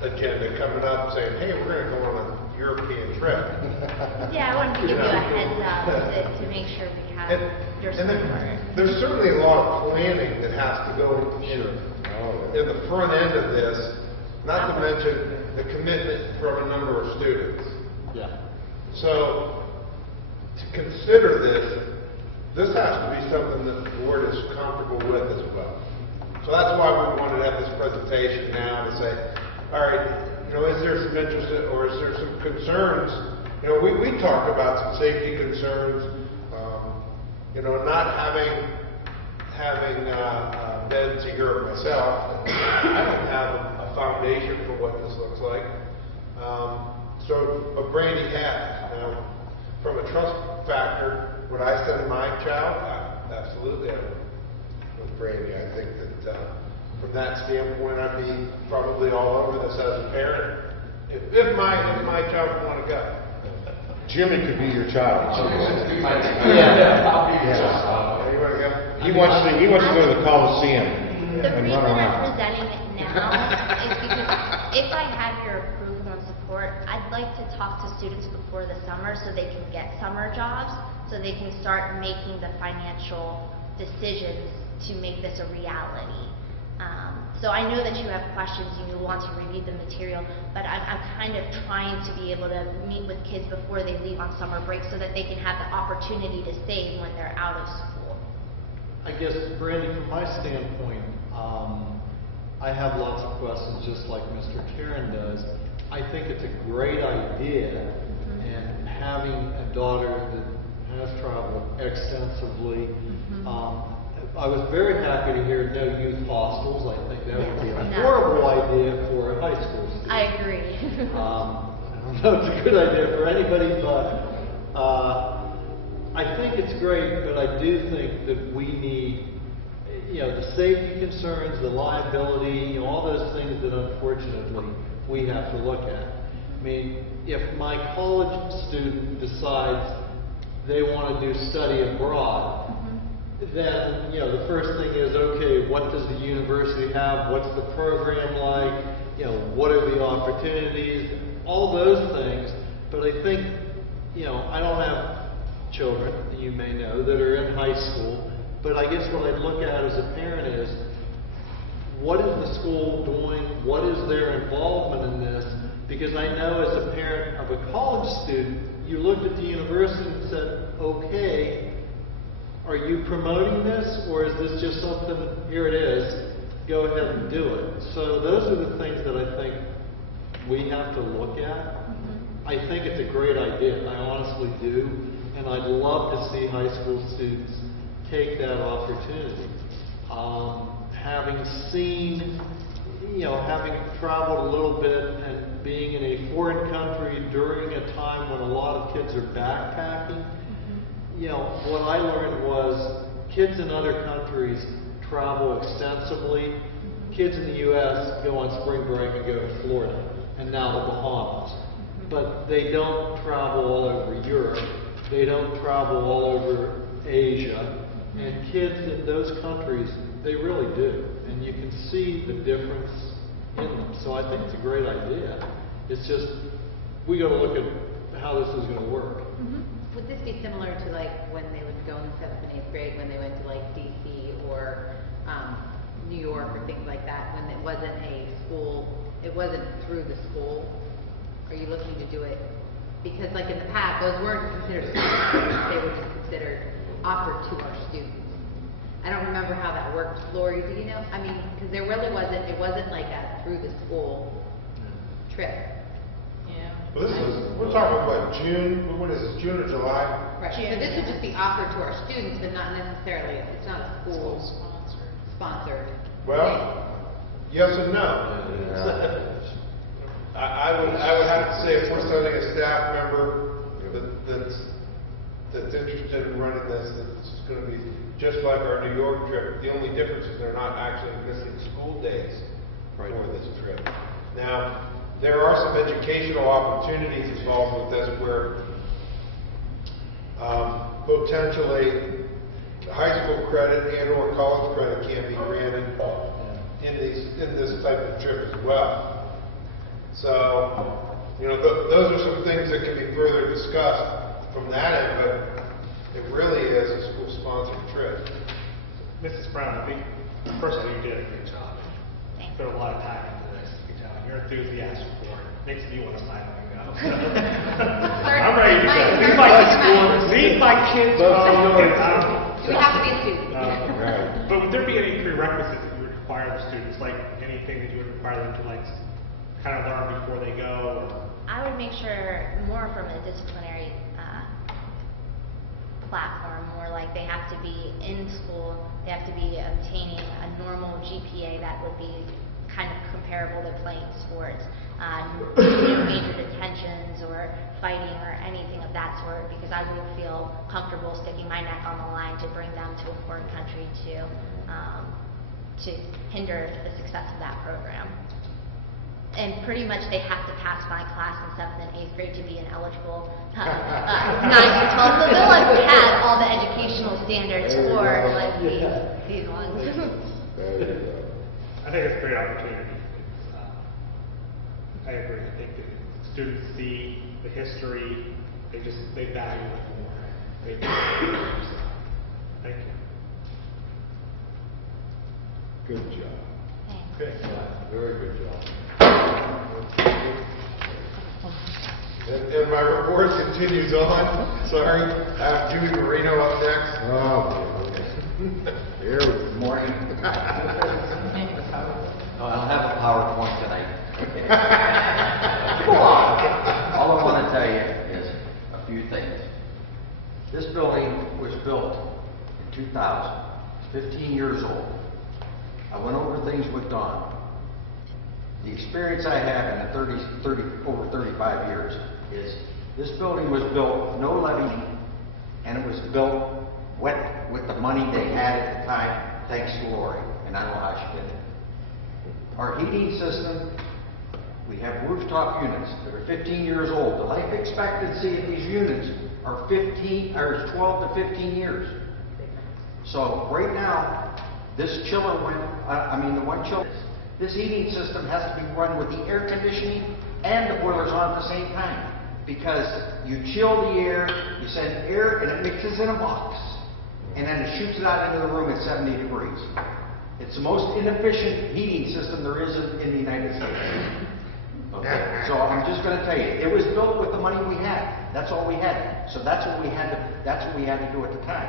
agenda coming up saying, hey, we're going to go on a European trip. Yeah, I wanted to give you a heads up to make sure we have your support. There's certainly a lot of planning that has to go in the front end of this, not to mention the commitment from a number of students. Yeah. So, to consider this has to be something that the board is comfortable with as well. So that's why we wanted to have this presentation now to say, all right, is there some interest or is there some concerns? We talked about some safety concerns, not having been to Europe myself. I don't have a foundation for what this looks like. But Brandy has. Now, from a trust factor, would I send my child? Absolutely, I would. With Brandy, I think that from that standpoint, I'd be probably all over this as a parent. If my child would want to go. Jimmy could be your child. You want to go? He wants to go to the Coliseum The and reason run I'm around. presenting it now is because if I have your approval and support, I'd like to talk to students before the summer so they can get summer jobs, so they can start making the financial decisions to make this a reality. So I know that you have questions, you want to review the material, but I'm kind of trying to be able to meet with kids before they leave on summer break so that they can have the opportunity to save when they're out of school. I guess, Brandy, from my standpoint, I have lots of questions just like Mr. Karen does. I think it's a great idea, and having a daughter that has traveled extensively, I was very happy to hear no youth hostels. I think that would be a horrible idea for a high school student. I agree. I don't know if it's a good idea for anybody, but I think it's great, but I do think that we need, the safety concerns, the liability, all those things that unfortunately we have to look at. I mean, if my college student decides they want to do study abroad, then, the first thing is, okay, what does the university have? What's the program like? What are the opportunities? All those things. But I think, I don't have children, you may know, that are in high school. But I guess what I look at as a parent is, what is the school doing? What is their involvement in this? Because I know as a parent of a college student, you looked at the university and said, okay, are you promoting this, or is this just something, here it is, go ahead and do it? So those are the things that I think we have to look at. I think it's a great idea, I honestly do, and I'd love to see high school students take that opportunity. Having seen, having traveled a little bit and being in a foreign country during a time when a lot of kids are backpacking, what I learned was kids in other countries travel extensively. Kids in the U.S. go on spring break and go to Florida and now the Bahamas. But they don't travel all over Europe. They don't travel all over Asia. And kids in those countries, they really do. And you can see the difference in them. So I think it's a great idea. It's just, we got to look at how this is going to work. Would this be similar to like when they would go in 7th and 8th grade when they went to like DC or New York or things like that, when it wasn't a school, it wasn't through the school? Are you looking to do it? Because like in the past, those weren't considered scholarships, they were just considered offered to our students. I don't remember how that worked. Lori, do you know? I mean, because there really wasn't, it wasn't like a through the school trip. Well, we're talking about June, what is it, June or July? Right, so this would just be offered to our students, but not necessarily, it's not a school sponsored. Well, yes and no. I would have to say if we're sending a staff member that's interested in running this, it's going to be just like our New York trip. The only difference is they're not actually missing school days for this trip. Now, there are some educational opportunities involved with this where potentially high school credit and or college credit can be granted in this type of trip as well. So, those are some things that can be further discussed from that end, but it really is a school-sponsored trip. Mrs. Brown, I think personally you did a good job. Thanks. Put a lot of time into this. You're enthusiastic for it. Makes me want to sign up and go. I'm ready to go. Leave my kids alone. Do we have to be a student? Right. But would there be any prerequisites that you would require the students, like anything that you would require them to kind of learn before they go? Or? I would make sure more from a disciplinary platform, more like they have to be in school, they have to be obtaining a normal GPA that would be kind of comparable to playing sports, major detentions or fighting or anything of that sort, because I wouldn't feel comfortable sticking my neck on the line to bring them to a foreign country to hinder the success of that program. And pretty much they have to pass my class in 7th and 8th grade to be an eligible 9 through 12. So they'll have had all the educational standards for like these ones. I think it's a great opportunity. I agree. I think that students see the history, they value it more. Thank you. Good job. Thanks. Okay. Very good job. And my report continues on. Sorry, I have Judy Marino up next. Oh, okay. Here we Good morning. Oh, I don't have a PowerPoint tonight. Okay. Come on. All I want to tell you is a few things. This building was built in 2000. It's 15 years old. I went over things with Don. The experience I have in the over 35 years is this building was built with no levy, and it was built with the money they had at the time, thanks to Lori, and I don't know how she did it. Our heating system, we have rooftop units that are 15 years old. The life expectancy of these units are 12 to 15 years. So right now, this chiller the one chiller, this heating system has to be run with the air conditioning and the boilers on at the same time. Because you chill the air, you send air, and it mixes in a box. And then it shoots it out into the room at 70 degrees. It's the most inefficient heating system there is in the United States. Okay, so I'm just going to tell you, it was built with the money we had. That's all we had. So that's what we had to do at the time.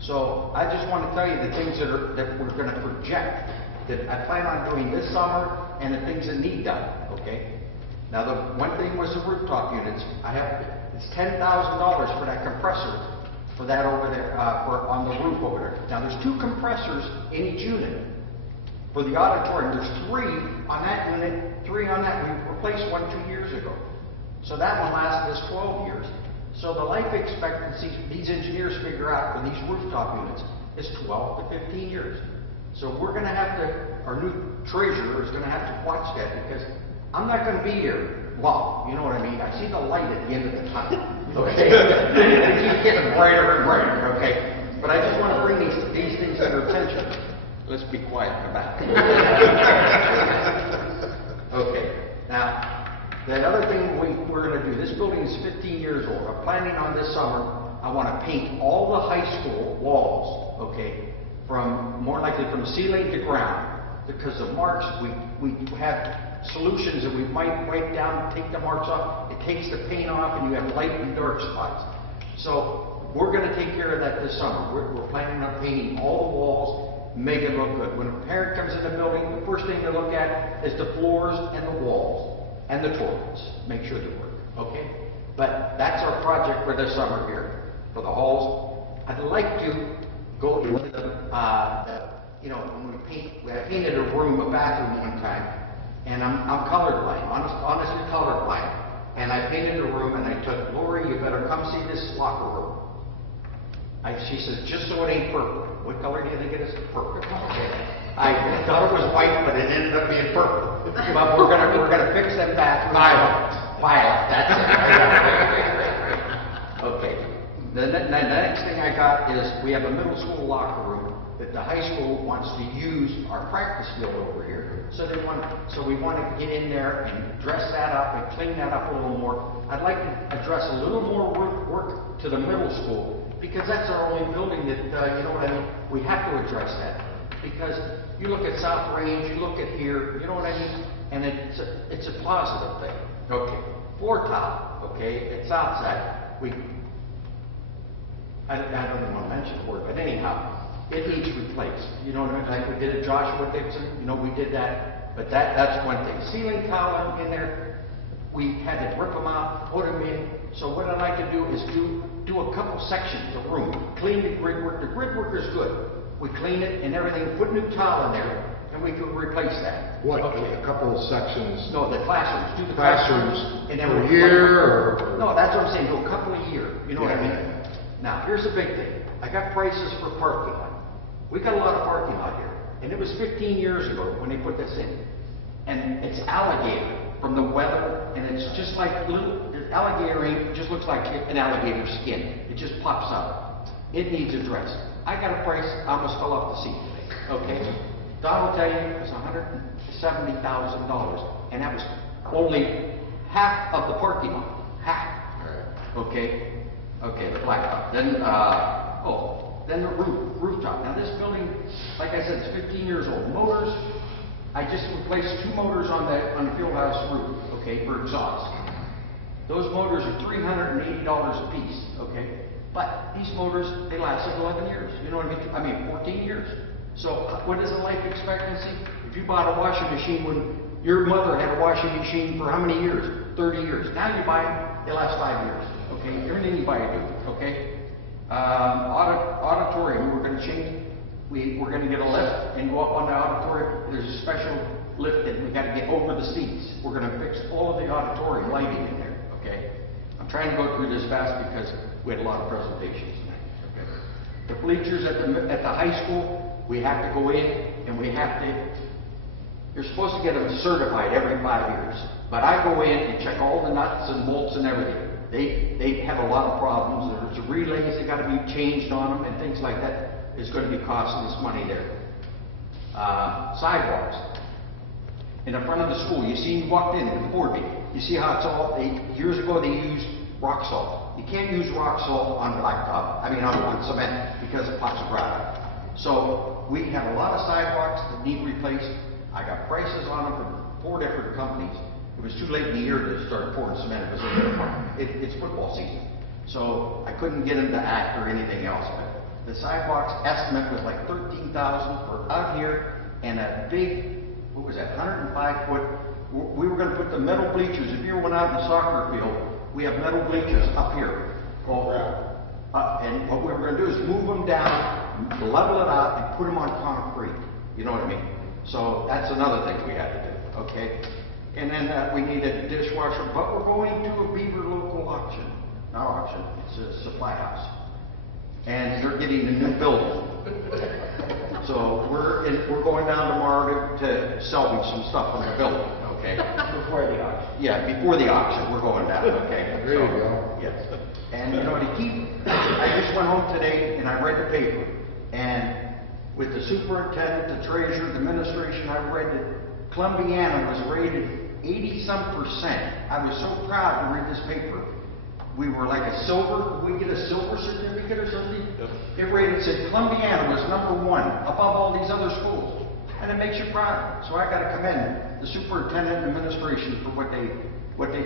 So I just want to tell you the things that we're going to project that I plan on doing this summer and the things that need done. Okay. Now the one thing was the rooftop units. It's $10,000 for that compressor for that over there on the roof over there. Now there's 2 compressors in each unit. For the auditorium, there's 3 on that unit, 3 on that. We replaced one 2 years ago. So that one lasted us 12 years. So the life expectancy these engineers figure out for these rooftop units is 12 to 15 years. So we're going to have to, our new treasurer is going to have to watch that because I'm not going to be here long. You know what I mean? I see the light at the end of the tunnel. Okay? It keeps getting brighter and brighter. Okay? But I just want to bring these things to their attention. Let's be quiet in the back. Okay. Now, that other thing we're going to do, this building is 15 years old. I'm planning on this summer, I want to paint all the high school walls, okay, more likely from ceiling to ground. Because the marks, we have solutions that we might wipe down, take the marks off. It takes the paint off and you have light and dark spots. So we're going to take care of that this summer. We're planning on painting all the walls, make it look good. When a parent comes in the building, the first thing they look at is the floors and the walls and the toilets. Make sure they work, okay? But that's our project for this summer here, for the halls. I'd like to go into when I painted a bathroom one time, and I'm colorblind, honestly colorblind. And I painted a room, and I told Lori, you better come see this locker room. She said, just so it ain't purple. What color do you think it is? Purple. I thought it was white, but it ended up being purple. But we're gonna fix that bathroom. Violet. That's it. Okay. The next thing I got is we have a middle school locker room that the high school wants to use our practice field over here. So we want to get in there and dress that up and clean that up a little more. I'd like to address a little more work to the middle school because that's our only building that, you know what I mean? We have to address that. Because you look at South Range, you look at here, you know what I mean? And it's a positive thing. Okay. Floor tile, okay, it's outside. I don't even want to mention the word, but anyhow, it needs replaced. You know, like we did at Joshua Dixon, you know, we did that. But that's one thing. Ceiling tile in there, we had to rip them out, put them in. So what I'd like to do is do a couple sections of room. Clean the grid work. The grid work is good. We clean it and everything, put new tile in there, and we could replace that. What? Okay. A couple of sections? No, the classrooms. Do the Classrooms and then per year? Or? No, that's what I'm saying. Do a couple a year. You know what I mean? Yeah. Now, here's the big thing. I got prices for parking lot. We got a lot of parking lot here. And it was 15 years ago when they put this in. And it's alligator from the weather, and it's just like alligator ink, just looks like an alligator skin. It just pops out. It needs addressed. I got a price, I almost fell off the seat today. Okay? Don will tell you it was $170,000. And that was only half of the parking lot. Half. Okay? Okay, the blacktop. Then the rooftop. Now this building, like I said, it's 15 years old. Motors, I just replaced 2 motors on the field house roof, okay, for exhaust. Those motors are $380 a piece, okay? But these motors, they lasted 11 years, you know what I mean? 14 years. So what is the life expectancy? If you bought a washing machine when your mother had a washing machine for how many years? 30 years. Now you buy them, they last 5 years, okay? Everything you buy, you do, okay? Auditorium, we're going to change. We're going to get a lift and go up on the auditorium. There's a special lift that we got to get over the seats. We're going to fix all of the auditorium lighting in there, okay? I'm trying to go through this fast because we had a lot of presentations tonight, okay? The bleachers at the high school, we have to go in and we have to, you're supposed to get them certified every 5 years. But I go in and check all the nuts and bolts and everything. They have a lot of problems. There's relays that got to be changed on them and things like that. Is going to be costing us money there. Sidewalks. In the front of the school, you see, you walked in before me. You see how it's all, years ago they used rock salt. You can't use rock salt on blacktop, on cement because it pops a grout. So we have a lot of sidewalks that need replaced. I got prices on them from 4 different companies. It was too late in the year to start pouring cement. It was it's football season. So I couldn't get them to act or anything else. But the sidewalks estimate was like $13,000 for out here and a big, 105 foot. We were going to put the metal bleachers. If you ever went out in the soccer field, we have metal bleachers up here. And what we were going to do is move them down, level it out, and put them on concrete. You know what I mean? So that's another thing we had to do, okay? And then we needed a dishwasher, but we're going to a Beaver local auction. Not auction, it's a supply house. And they're getting a new building. So we're going down tomorrow to salvage some stuff from the building, okay? Before the auction. Yeah, before the auction, we're going down, okay? There you go. Yes. And I just went home today and I read the paper. And with the superintendent, the treasurer, the administration, I read that Columbiana was rated 80-some%. I was so proud to read this paper. We were like a silver, we get a silver certificate or something? Yep. It said Columbiana was #1 above all these other schools. And it makes you proud. So I got to commend the superintendent and administration for what they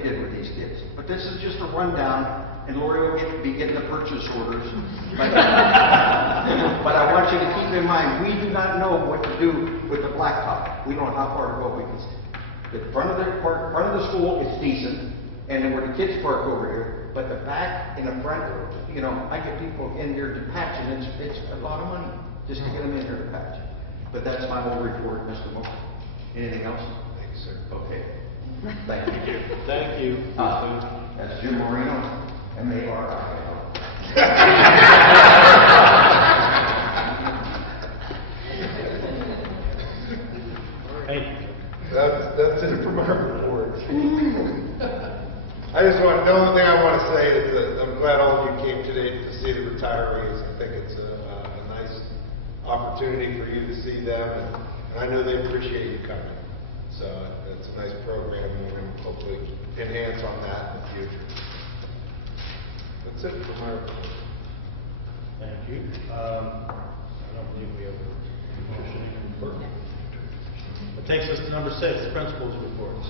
did with these kids. But this is just a rundown, and Lori will be getting the purchase orders. But I want you to keep in mind, we do not know what to do with the blacktop. We don't know how far to go. The front of the school is decent, and then where the kids park over here. But the back and the front, I get people in there to patch, and it's a lot of money just to get them in here to patch. But that's my whole report, Mr. Moore. Anything else? Thank you, sir. Okay. Thank you. Thank you. That's Jim Marino, M-A-R-I-N-O. Hey, That's it from our report. The only thing I want to say is that I'm glad all of you came today to see the retirees. I think it's a nice opportunity for you to see them, and I know they appreciate you coming. So it's a nice program, and we're going to hopefully enhance on that in the future. That's it from our report. thank you. I don't believe we have a motion from clerk. That takes us to number 6, principal's reports.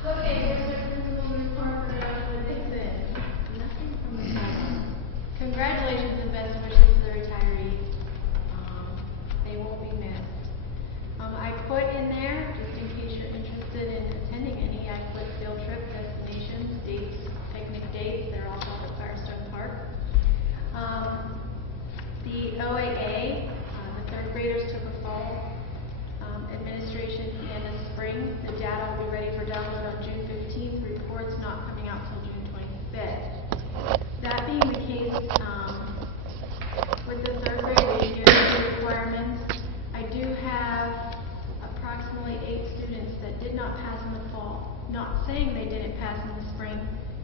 Okay, here's the principal report for Joshua Dixon. Nothing from the side. Congratulations and best wishes to the retirees. They won't be missed. I put in there, just in case you're interested in attending any, I put field trip destinations, dates, picnic dates. They're all held at Firestone Park. The OAA, the 3rd graders took a fall administration in the spring. The data will be ready for download on June 15th. Reports not coming out till June 25th. That being the case, with the 3rd grade ACU requirements, I do have approximately 8 students that did not pass in the fall. Not saying they didn't pass in the spring.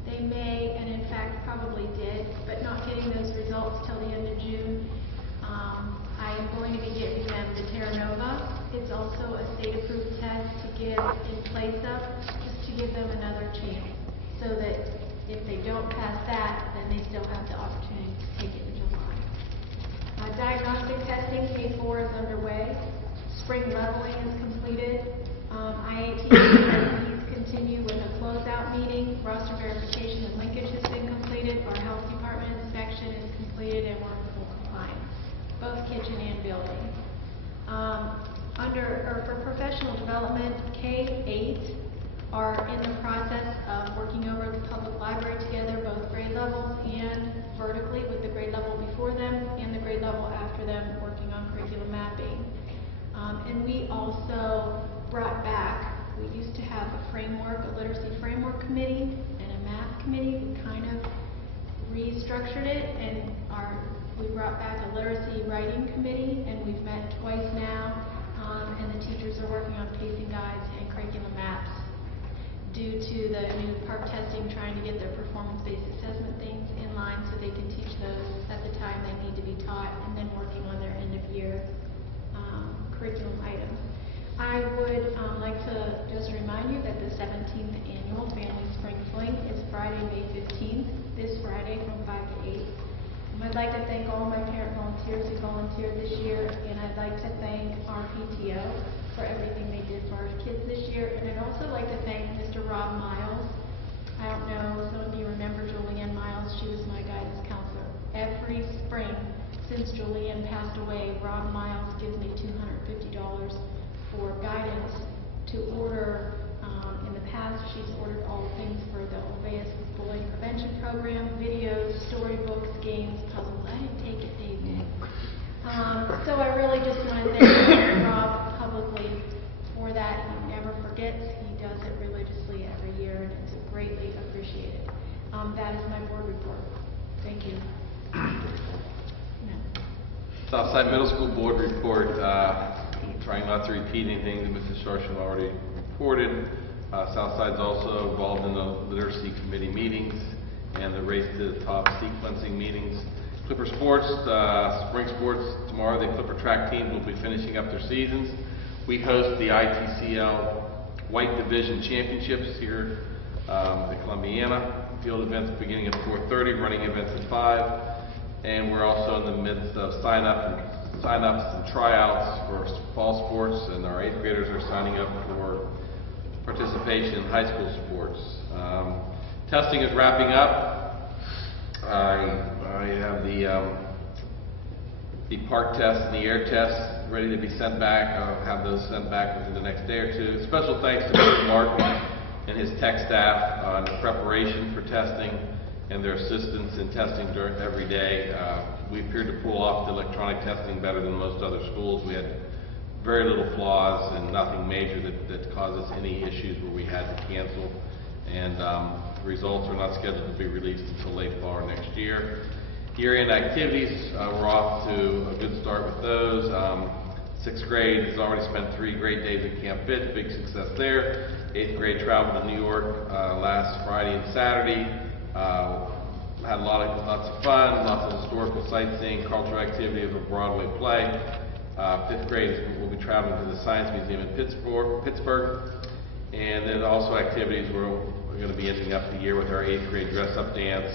They may, and in fact probably did, but not getting those results till the end of June. I am going to be giving them the Terra Nova. It's also a state-approved test to give in place of, just to give them another chance, so that if they don't pass that, then they still have the opportunity to take it in July. Diagnostic testing, K4 is underway. Spring leveling is completed. IAT activities continue with a closeout meeting. Roster verification and linkage has been completed. Our health department has inspection is completed and we're in full compliance, both kitchen and building. For professional development, K-8 are in the process of working over the public library together, both grade levels and vertically with the grade level before them and the grade level after them, working on curriculum mapping. And we also brought back, we used to have a framework, a literacy framework committee and a math committee. We kind of restructured it and we brought back a literacy writing committee, and we've met twice now, and the teachers are working on pacing guides and curriculum maps due to the new PARC testing, trying to get their performance-based assessment things in line so they can teach those at the time they need to be taught, and then working on their end-of-year curriculum items. I would like to just remind you that the 17th annual Family Spring Fling is Friday, May 15th, this Friday from 5 to 8. I'd like to thank all my parent volunteers who volunteered this year, and I'd like to thank our PTO for everything they did for our kids this year. And I'd also like to thank Mr. Rob Miles. I don't know, some of you remember Julianne Miles. She was my guidance counselor. Every spring since Julianne passed away, Rob Miles gives me $250 for guidance to order. In the past, she's ordered all the things for the Obeas Bullying Prevention Program, videos, storybooks, games, puzzles. I didn't take it, Dave did. So I really just want to thank Rob publicly for that. He never forgets. He does it religiously every year, and it's greatly appreciated. That is my board report. Thank you. Southside Middle School board report. Trying not to repeat anything that Mrs. Sharshan already reported. Southside's also involved in the literacy committee meetings and the race to the top sequencing meetings. Clipper Sports, spring sports tomorrow. The Clipper track team will be finishing up their seasons. We host the ITCL White Division Championships here at Columbiana. Field events beginning at 4:30, running events at 5. And we're also in the midst of sign-ups and tryouts for fall sports, and our 8th graders are signing up for participation in high school sports. Testing is wrapping up. I have the PARC test and the air test ready to be sent back. I'll have those sent back within the next day or two. Special thanks to Mr. Martin and his tech staff on the preparation for testing and their assistance in testing every day. We appeared to pull off the electronic testing better than most other schools. We had very little flaws and nothing major that caused us any issues where we had to cancel. And results are not scheduled to be released until late fall or next year. Year-end activities, we're off to a good start with those. 6th grade has already spent 3 great days at Camp Fit, big success there. 8th grade traveled to New York last Friday and Saturday. Had lots of fun, lots of historical sightseeing, cultural activity of a Broadway play. 5th grade will be traveling to the Science Museum in Pittsburgh. And then also activities where we're going to be ending up the year with our 8th grade dress-up dance.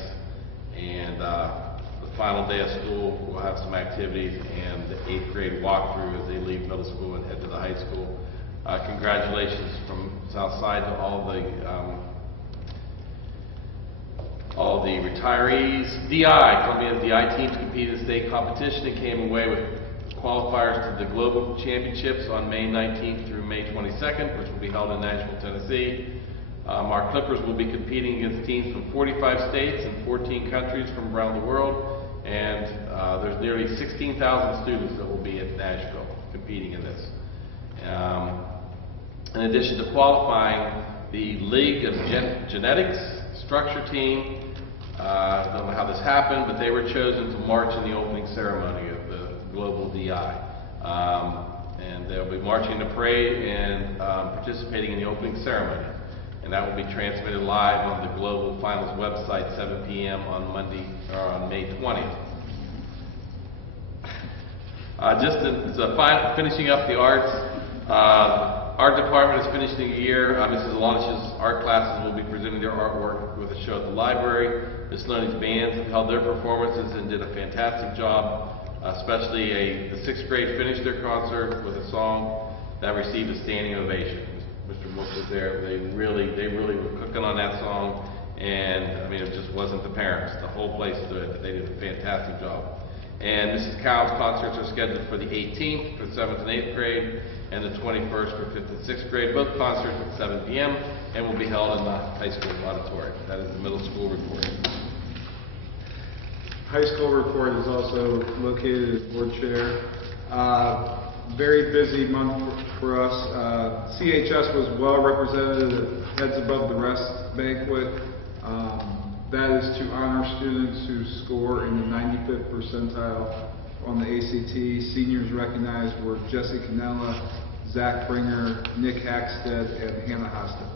And the final day of school, we'll have some activities and the 8th grade walkthrough as they leave middle school and head to the high school. Congratulations from Southside to all the retirees. Columbiana's DI teams competed in the state competition and came away with qualifiers to the Global Championships on May 19th through May 22nd, which will be held in Nashville, Tennessee. Our Clippers will be competing against teams from 45 states and 14 countries from around the world, and there's nearly 16,000 students that will be at Nashville competing in this. In addition to qualifying, the League of Genetics structure team, I don't know how this happened, but they were chosen to march in the opening ceremony of the Global DI. And they'll be marching the parade and participating in the opening ceremony. And that will be transmitted live on the Global Finals website, 7 p.m. on May 20th. Finishing up the arts. Art department is finishing the year. Mrs. Alonish's art classes will be presenting their artwork with a show at the library. Miss Loney's bands have held their performances and did a fantastic job. Especially the 6th grade finished their concert with a song that received a standing ovation. Mr. Mook was there. They really were cooking on that song, And, I mean, it just wasn't the parents. The whole place stood. They did a fantastic job. And Mrs. Cow's concerts are scheduled for the 18th for 7th and 8th grade, and the 21st for 5th and 6th grade. Both concerts at 7 p.m. and will be held in the high school auditorium. That is the middle school report. High school report is also located as board chair. Very busy month for us. CHS was well represented at Heads Above the Rest banquet. That is to honor students who score in the 95th percentile on the ACT. Seniors recognized were Jesse Canella, Zach Bringer, Nick Hackstead, and Hannah Hosta.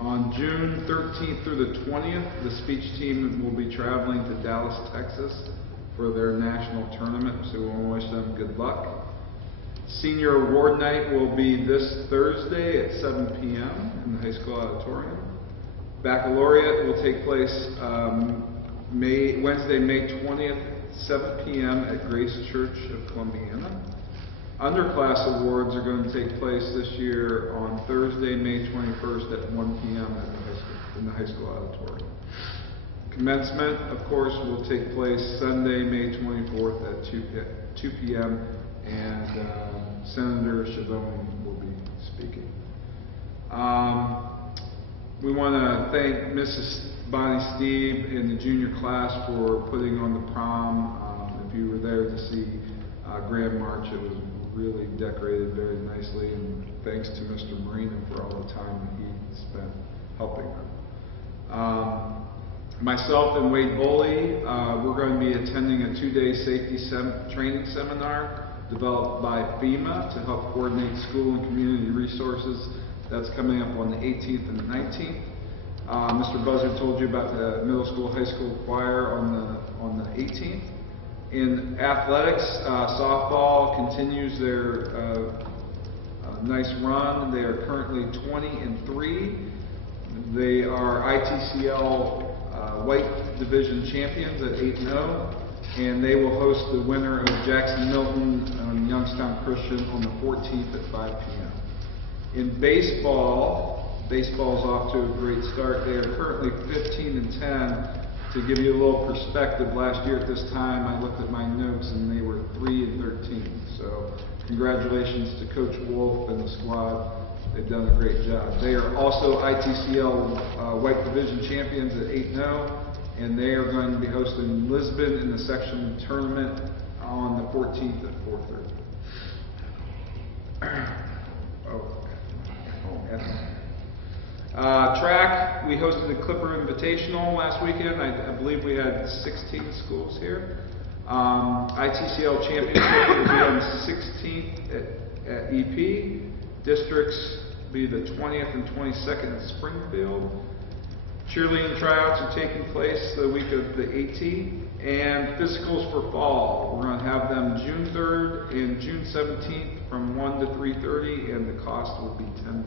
On June 13th through the 20th, the speech team will be traveling to Dallas, Texas for their national tournament, so we want to wish them good luck. Senior award night will be this Thursday at 7 p.m. in the high school auditorium. Baccalaureate will take place Wednesday, May 20th, 7 p.m. at Grace Church of Columbiana. Underclass awards are going to take place this year on Thursday, May 21st at 1 p.m. in the high school auditorium. Commencement, of course, will take place Sunday, May 24th at 2 p.m. and Senator Schiavone will be speaking. We want to thank Mrs. Bonnie Steve and the junior class for putting on the prom. If you were there to see Grand March, it was really decorated very nicely, and thanks to Mr. Marino for all the time that he spent helping them. Myself and Wade Boley, we're going to be attending a 2-day safety training seminar developed by FEMA to help coordinate school and community resources. That's coming up on the 18th and the 19th. Mr. Buzzard told you about the middle school, high school choir on the 18th. In athletics, softball continues their nice run. They are currently 20-3. They are ITCL White Division champions at 8-0, and they will host the winner of Jackson Milton and Youngstown Christian on the 14th at 5 p.m. In baseball, baseball's off to a great start. They are currently 15-10. To give you a little perspective, last year at this time, I looked at my notes and they were 3-13. So congratulations to Coach Wolf and the squad. They've done a great job. They are also ITCL White Division champions at 8-0, and they are going to be hosting Lisbon in the section tournament on the 14th at 4:30. Track, we hosted the Clipper Invitational last weekend. I believe we had 16 schools here. ITCL Championship will be on the 16th at EP. Districts will be the 20th and 22nd at Springfield. Cheerleading tryouts are taking place the week of the 18th. And physicals for fall, we're going to have them June 3rd and June 17th from 1 to 3:30, and the cost will be $10.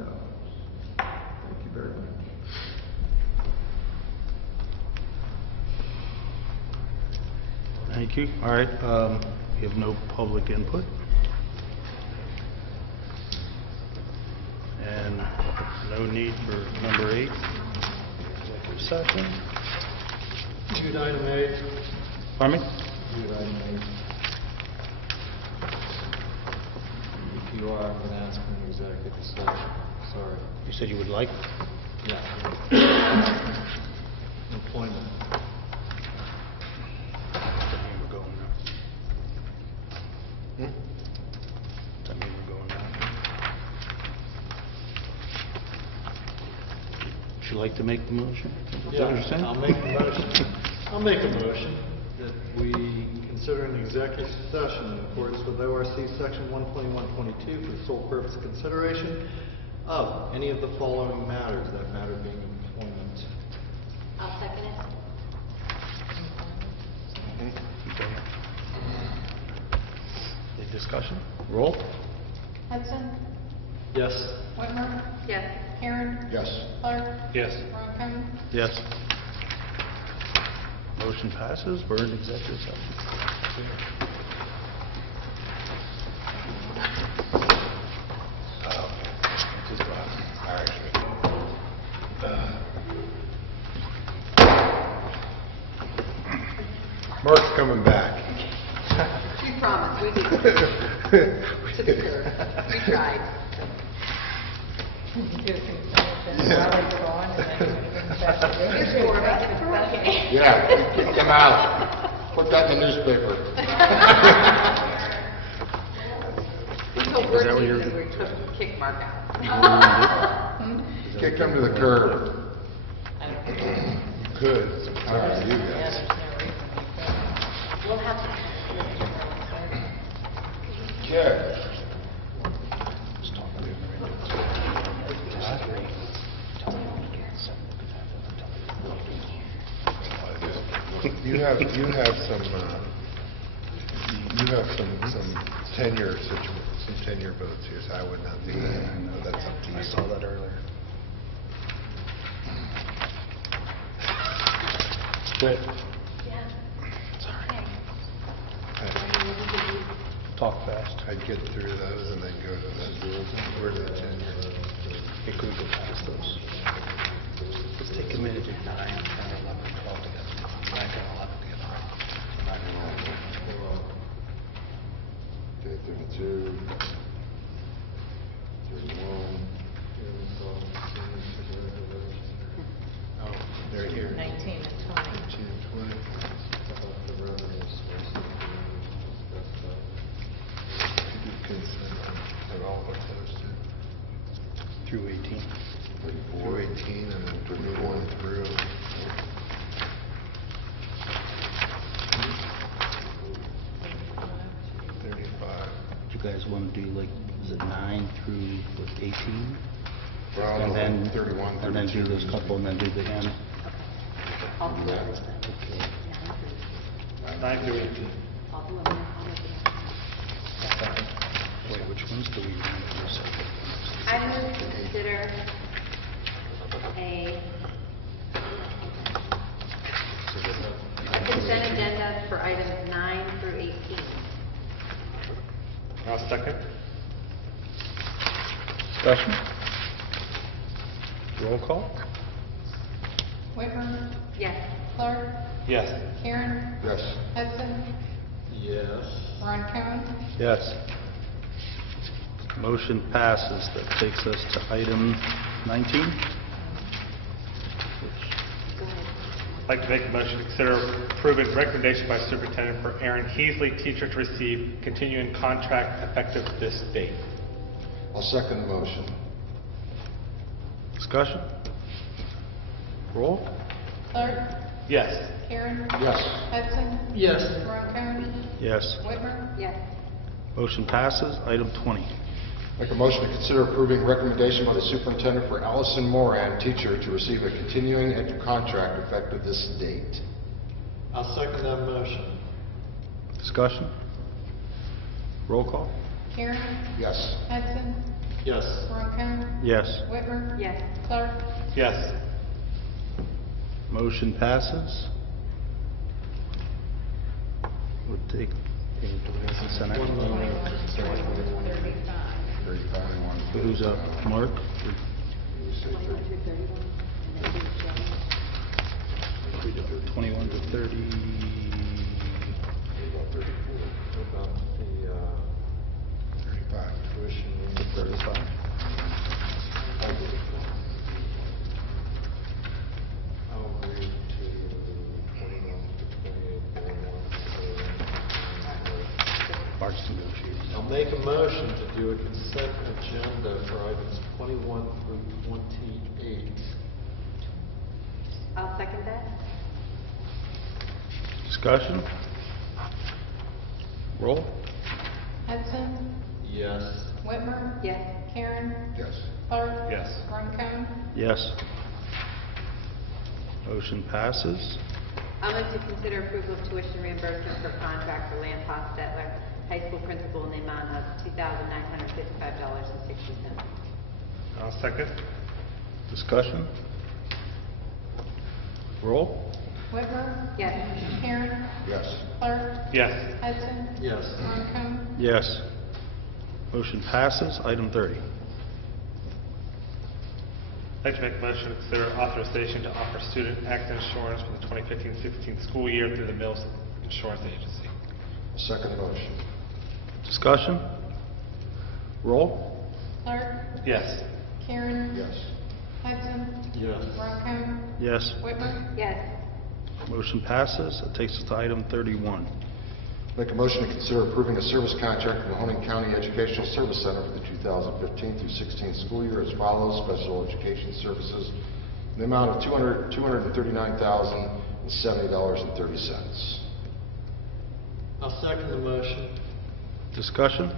Thank you very much. Thank you. All right, we have no public input. And no need for number 8, executive session. Jude item 8. Pardon me? Jude item 8. If you are, I'm going to ask for an executive session. Sorry. You said you would like? Yeah. Employment. Does that mean we're going now? Does that mean we're going now? Would you like to make the motion? Is that what you're saying? I'll make the motion. I'll make a motion that we consider an executive session in accordance with ORC Section 121.22 for the sole purpose of consideration of any of the following matters, that matter being employment. I'll second it. Okay. Any discussion? Roll. Hudson, Yes. Whitmer, Yes. Aaron, Yes. Clark, Yes. Ronco. Yes. Motion passes. We're in executive session. All right. To the curb. We tried. Here's four, make it four. Yeah, kick him out. Put that in the newspaper. We told work teams that we took kick Mark out. Kick him to the curb. You could. I don't know you guys. We'll have to. Okay. You have some tenure some tenure votes here, so I would not do that. I know that's up to you. I saw that earlier. Good. Talk fast. I'd get through those and then go to those rules. Where are the tenure? It could go past those. Let's take a minute. 9, 10, 11, 12 together. 9, 10, 11 together. Okay, 32. 31. Oh, they're here. 19 and 20. 19 and 20. You can send them. They're all what those do. Through 18. 34, 18, and then 21 through. 35. You guys want to do like, is it 9 through 18? Well, And then 31, and then do 32. this couple and then do the end. All the others. Okay. 9 through 18. All the others. Wait, which ones do we want to do separate? I move to consider a consent agenda for items 9 through 18. I'll second. Discussion? Roll call? Whitmer, Yes. Clark, Yes. Karen, Yes. Hudson, Yes. Ronco, Yes. Motion passes. That takes us to item 19. I'd like to make a motion to consider approving recommendation by superintendent for Aaron Heasley, teacher, to receive continuing contract effective this date. I'll second the motion. Discussion? Roll? Clark, Yes. Karen, Yes. Hudson, Yes. Ronco, Yes. Whitmer, Yes. Motion passes. Item 20. Make a motion to consider approving recommendation by the superintendent for Allison Moran, teacher, to receive a continuing edu contract effective this date. I'll second that motion. Discussion? Roll call? Karen, Yes. Hudson, Yes. Ronco, Yes. Whitmer, Yes. Clark, Yes. Motion passes. Would take, consent action. 35. Who's up? Mark? 21 through 31. And then do 21 to 30. What about the 35. tuition? 35. I'll agree to 21 to 28, 41. Mark's negotiating. I'll make a motion to do a consent agenda for items 21 through 28. I'll second that. Discussion? Roll? Hudson, Yes. Whitmer, Yes. Karen, Yes. Clark, Yes. Ronco, Yes. Motion passes. I'll move to consider approval of tuition reimbursement for contract for Lance Hostetler, high school principal, in the amount of $2,955.60. I'll second. Discussion? Roll? Whitmer, Yes. Karen, Yes. Clark, Yes. Hudson, Yes. Ronco, Yes. Motion passes. Item 30. I'd like to make a motion to consider authorization to offer student accident insurance for the 2015-16 school year through the Mills Insurance Agency. Second motion. Discussion? Roll? Clark, Yes. Karen, Yes. Hudson, Yes. Ronco, Yes. Whitmer. Yes. Motion passes. It takes us to item 31. Make a motion to consider approving a service contract with Mahoning County Educational Service Center for the 2015 through 16 school year as follows. Special education services in the amount of $239,070.30. I'll second the motion. Discussion?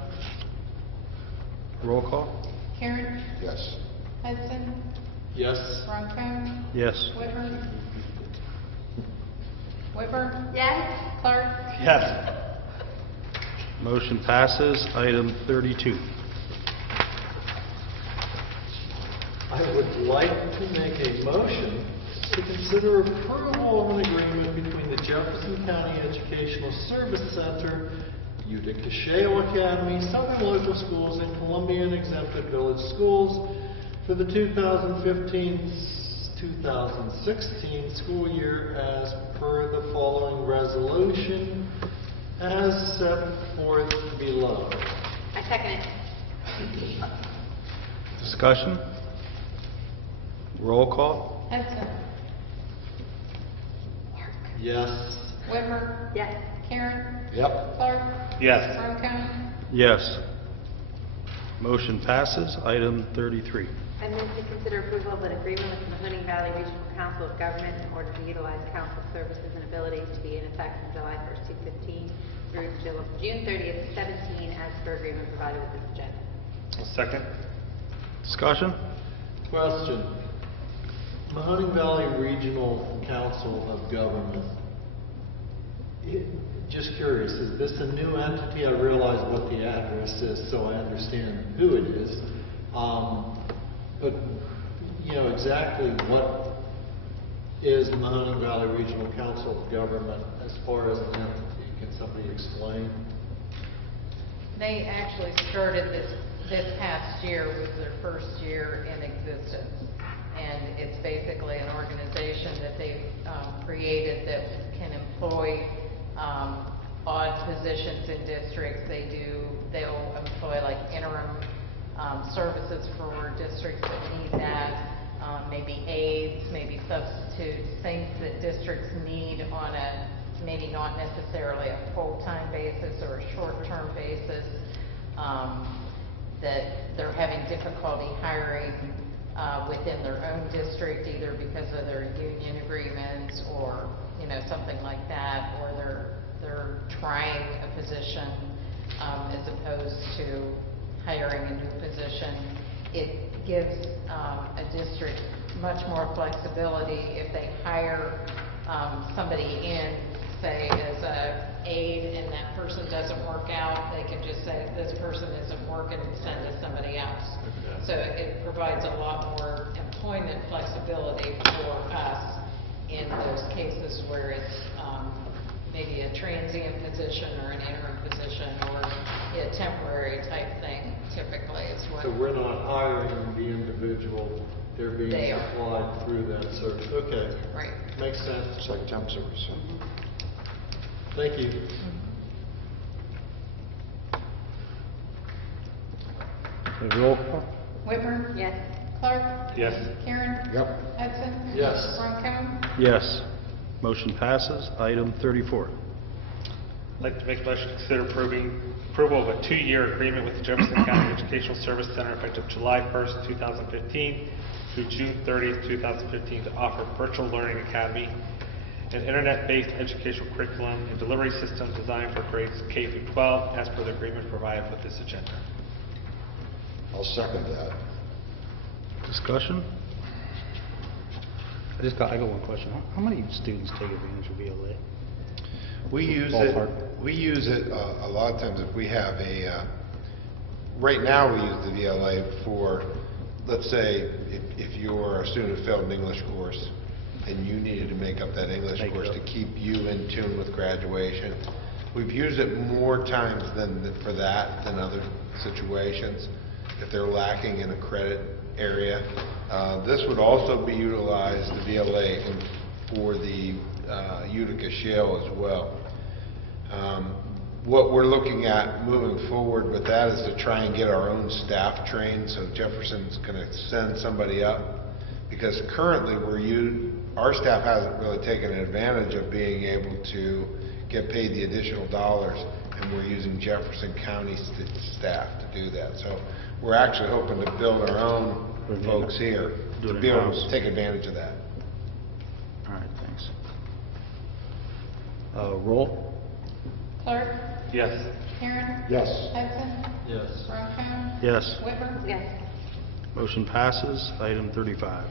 Roll call? Karen, Yes. Hudson, Yes. Ronco, Yes. Whitmer. Whitmer, Yes. Clark, Yes. Motion passes. Item 32. I would like to make a motion to consider approval of an agreement between the Jefferson County Educational Service Center, Utica Shale Academy, Southern Local Schools, and Columbiana Exempted Village Schools for the 2015-2016 school year as per the following resolution as set forth below. I second it. Discussion? Roll call? Hudson, Yes. Whitmer, Yes. Karen, Yep. Clark, Yes. Ronco, Yes. Motion passes. Item 33. I move to consider approval of an agreement with the Mahoning Valley Regional Council of Government in order to utilize council services and abilities to be in effect from July 1st, 2015 through June 30th, 2017 as per agreement provided with this agenda. Second. Discussion? Question. Mahoning Valley Regional Council of Government. Just curious, is this a new entity? I realize what the address is, so I understand who it is. But, you know, exactly what is Mahoning Valley Regional Council of Government as far as an entity? Can somebody explain? They actually started this past year, was their first year in existence. And it's basically an organization that they've created that can employ odd positions in districts. They'll employ like interim services for districts that need that, maybe aides, maybe substitutes, things that districts need on a maybe not necessarily a full-time basis or a short-term basis, that they're having difficulty hiring within their own district, either because of their union agreements or something like that, or they're trying a position as opposed to hiring a new position. It gives a district much more flexibility if they hire somebody in, say, as a aide, and that person doesn't work out, they can just say, this person isn't working, and send to somebody else. So it provides a lot more employment flexibility for us in those cases where it's maybe a transient position or an interim position or a temporary type thing. Typically, it's what. So we're not hiring the individual; they're being They are. applied through that search. Okay, Right. makes sense. It's like temp service. Thank you. Roll call? Whitmer, Yes. Clark, Yes. Karen, Yep. Hudson, Yes. Ronco, Yes. Motion passes. Item 34. I'd like to make a motion to consider approval of a 2-year agreement with the Jefferson County Educational Service Center effective July 1st, 2015 through June 30th, 2015 to offer Virtual Learning Academy, an internet-based educational curriculum and delivery system designed for grades K through 12 as per the agreement provided with this agenda. I'll second that. Discussion? I got one question. How many students take advantage of VLA? We use Ballpark. it a lot of times if we have right now we use the VLA for, let's say, if you're a student who failed an English course and you needed to make up that English course to keep you in tune with graduation. We've used it more times for that than other situations if they're lacking in a credit area. This would also be utilized, the VLA, for the Utica Shale as well. what we're looking at moving forward with that is to try and get our own staff trained. So Jefferson's going to send somebody up, because currently our staff hasn't really taken advantage of being able to get paid the additional dollars, and we're using Jefferson County staff to do that. So we're actually hoping to build our own folks here to be able to take advantage of that. All right, thanks. Roll? Clark? Yes. Karen? Yes. Hudson? Yes. Ronco? Yes. Whitmer? Yes. Motion passes. Item 35.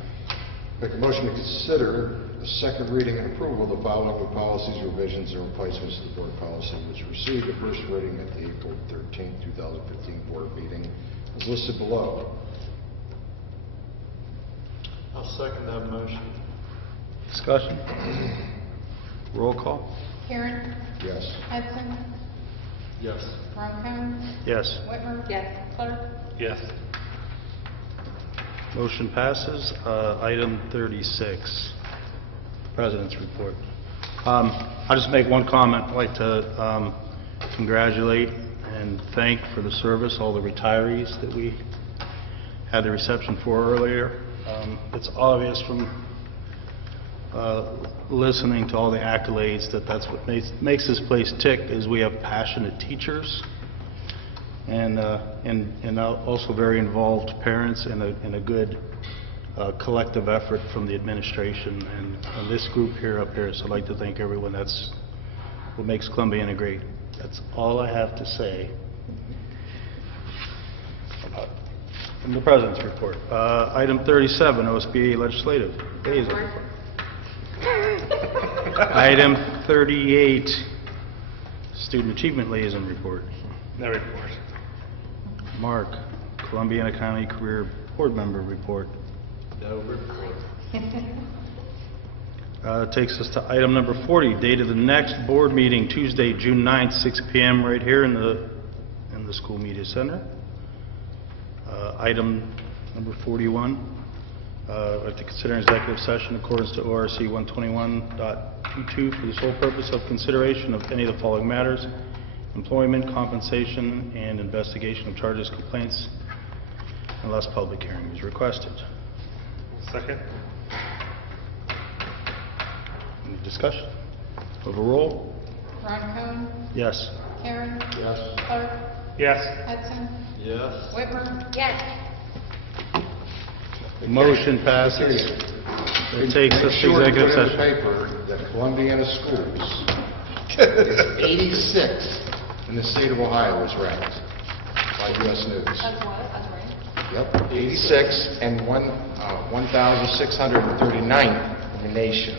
Make a motion to consider the second reading and approval of the following new policies, revisions, and replacements to the board policy, which received a first reading at the April 13, 2015 board meeting, as listed below. I'll second that motion. Discussion? Roll call? Karen? Yes. Hudson? Yes. Ronco? Yes. Whitmer? Yes. Clark? Yes. Motion passes. Item 36, President's Report. I'll just make one comment. I'd like to congratulate and thank for the service all the retirees that we had the reception for earlier. It's obvious from listening to all the accolades that's what makes this place tick, is we have passionate teachers and also very involved parents, and a good collective effort from the administration and this group up here. So I'd like to thank everyone. That's what makes Columbiana great. That's all I have to say from the President's Report. Item 37, OSBA Legislative Liaison Report. Item 38, Student Achievement Liaison Report. No report. Mark, Columbiana County Career Board Member Report. No report. Takes us to item number 40, date of the next board meeting, Tuesday, June 9th, 6 p.m. right here in the School Media Center. Item number 41, to consider an executive session in accordance to ORC 121.22 for the sole purpose of consideration of any of the following matters: employment, compensation, and investigation of charges, complaints, unless public hearing is requested. Second? Any discussion? Overall? Ronco? Yes. Karen? Yes. Clark? Yes. Hudson? Yes. Whitmer? Yes. Motion passes. It takes us to executive Make sure you put in the session. paper that Columbiana Schools is 86th in the state of Ohio is ranked by U.S. News. That's what? That's right. Yep, 86 and 1,639th in the nation.